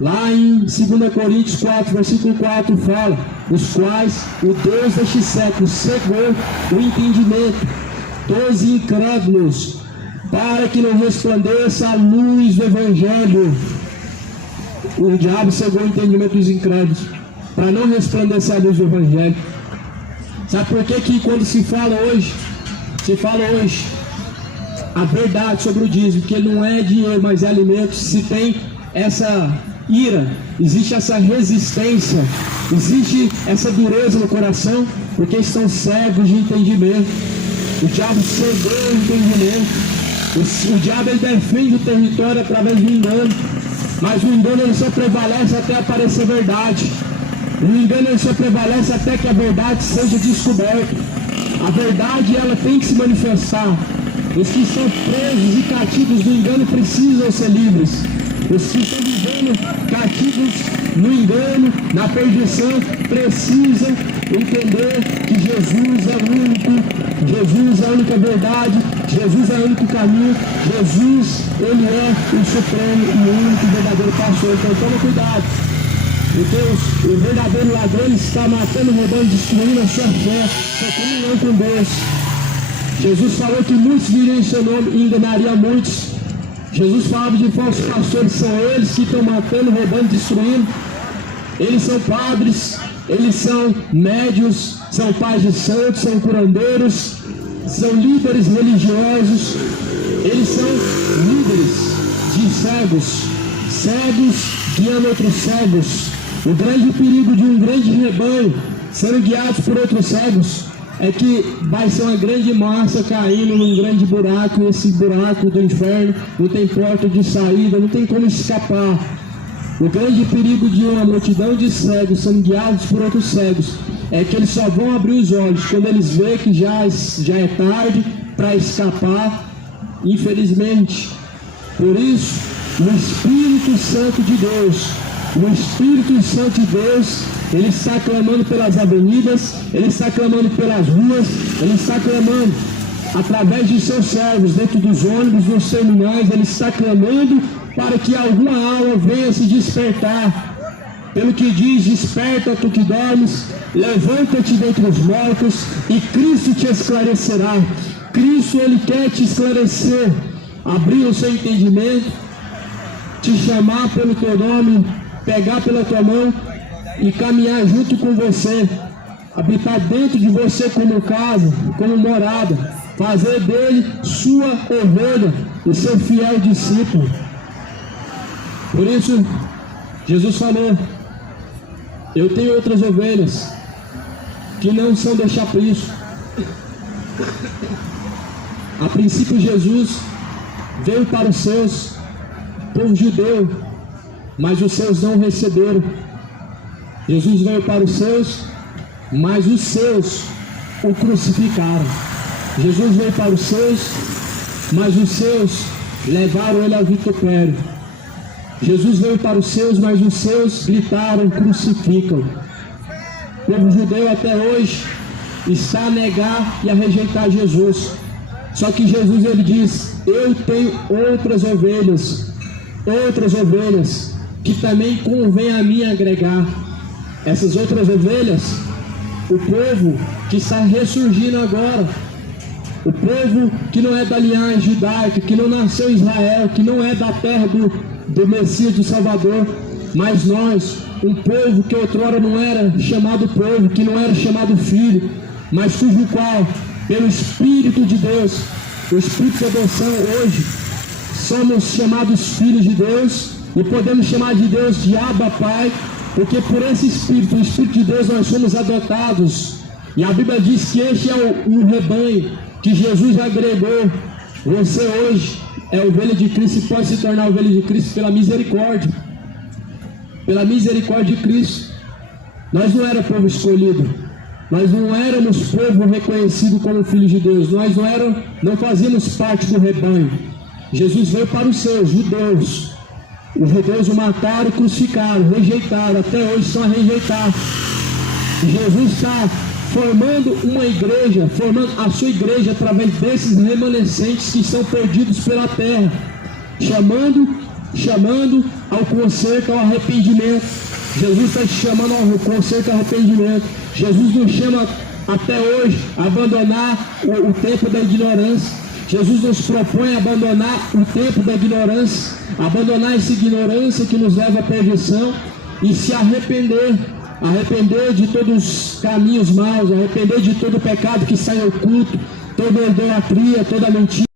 Lá em 2 Coríntios 4, versículo 4 fala: os quais o Deus deste século cegou o entendimento dos incrédulos, para que não resplandeça a luz do Evangelho. O diabo cegou o entendimento dos incrédulos, para não resplandecer a luz do Evangelho. Sabe por que quando se fala hoje a verdade sobre o dízimo, que não é dinheiro, mas é alimento, se tem essa ira, existe essa resistência, existe essa dureza no coração, porque estão cegos de entendimento. O diabo cegou o entendimento. O diabo ele defende o território através do engano, mas o engano ele só prevalece até aparecer verdade. O engano ele só prevalece até que a verdade seja descoberta. A verdade ela tem que se manifestar. Os que estão presos e cativos do engano precisam ser livres. Os que estão vivendo cativos no engano, na perdição, precisam entender que Jesus é o único, Jesus é a única verdade, Jesus é o único caminho, Jesus, Ele é o supremo e o único verdadeiro pastor. Então toma cuidado, porque o verdadeiro ladrão está matando, roubando, destruindo a sua fé, sua comunhão com Deus. Jesus falou que muitos viriam em seu nome e enganariam muitos. Jesus falava de falsos pastores, são eles que estão matando, roubando, destruindo. Eles são padres, eles são médios, são pais de santos, são curandeiros, são líderes religiosos. Eles são líderes de cegos, cegos guiando outros cegos. O grande perigo de um grande rebanho sendo guiados por outros cegos é que vai ser uma grande massa caindo num grande buraco, e esse buraco do inferno não tem porta de saída, não tem como escapar. O grande perigo de uma multidão de cegos sendo guiados por outros cegos é que eles só vão abrir os olhos quando eles veem que já é tarde para escapar, infelizmente. Por isso, o Espírito Santo de Deus, o Espírito Santo de Deus, ele está clamando pelas avenidas, ele está clamando pelas ruas, ele está clamando através de seus servos, dentro dos ônibus, nos terminais, ele está clamando para que alguma alma venha se despertar. Pelo que diz: desperta tu que dormes, levanta-te dentre os mortos e Cristo te esclarecerá. Cristo, ele quer te esclarecer, abrir o seu entendimento, te chamar pelo teu nome, pegar pela tua mão e caminhar junto com você, habitar dentro de você como casa, como morada, fazer dele sua ovelha e seu fiel discípulo. Por isso, Jesus falou: eu tenho outras ovelhas que não são de chapriço. A princípio, Jesus veio para os seus, povo judeu, mas os seus não receberam. Jesus veio para os seus, mas os seus o crucificaram. Jesus veio para os seus, mas os seus levaram ele ao vitupério. Jesus veio para os seus, mas os seus gritaram, crucificam. O povo judeu até hoje está a negar e a rejeitar Jesus. Só que Jesus, ele diz: eu tenho outras ovelhas que também convém a mim agregar. Essas outras ovelhas, o povo que está ressurgindo agora, o povo que não é da linhagem judaica, que não nasceu em Israel, que não é da terra do Messias, do Salvador, mas nós, um povo que outrora não era chamado povo, que não era chamado filho, mas cujo qual, pelo Espírito de Deus, o Espírito de adoção, hoje somos chamados filhos de Deus e podemos chamar de Deus de Abba Pai, porque por esse Espírito, o Espírito de Deus, nós somos adotados. E a Bíblia diz que este é um rebanho que Jesus agregou. Você hoje é ovelha de Cristo e pode se tornar ovelha de Cristo pela misericórdia. Pela misericórdia de Cristo. Nós não éramos povo escolhido. Nós não éramos povo reconhecido como filhos de Deus. Nós não fazíamos parte do rebanho. Jesus veio para os seus, judeus. Os judeus o mataram, crucificaram, rejeitaram. Até hoje estão a rejeitar. Jesus está formando uma igreja, formando a sua igreja através desses remanescentes que estão perdidos pela terra, chamando ao conserto, ao arrependimento. Jesus está te chamando ao conserto, ao arrependimento. Jesus nos chama até hoje a abandonar o tempo da ignorância. Jesus nos propõe a abandonar o tempo da ignorância, abandonar essa ignorância que nos leva à perdição e se arrepender de todos os caminhos maus, arrepender de todo o pecado que sai oculto, toda idolatria, toda mentira.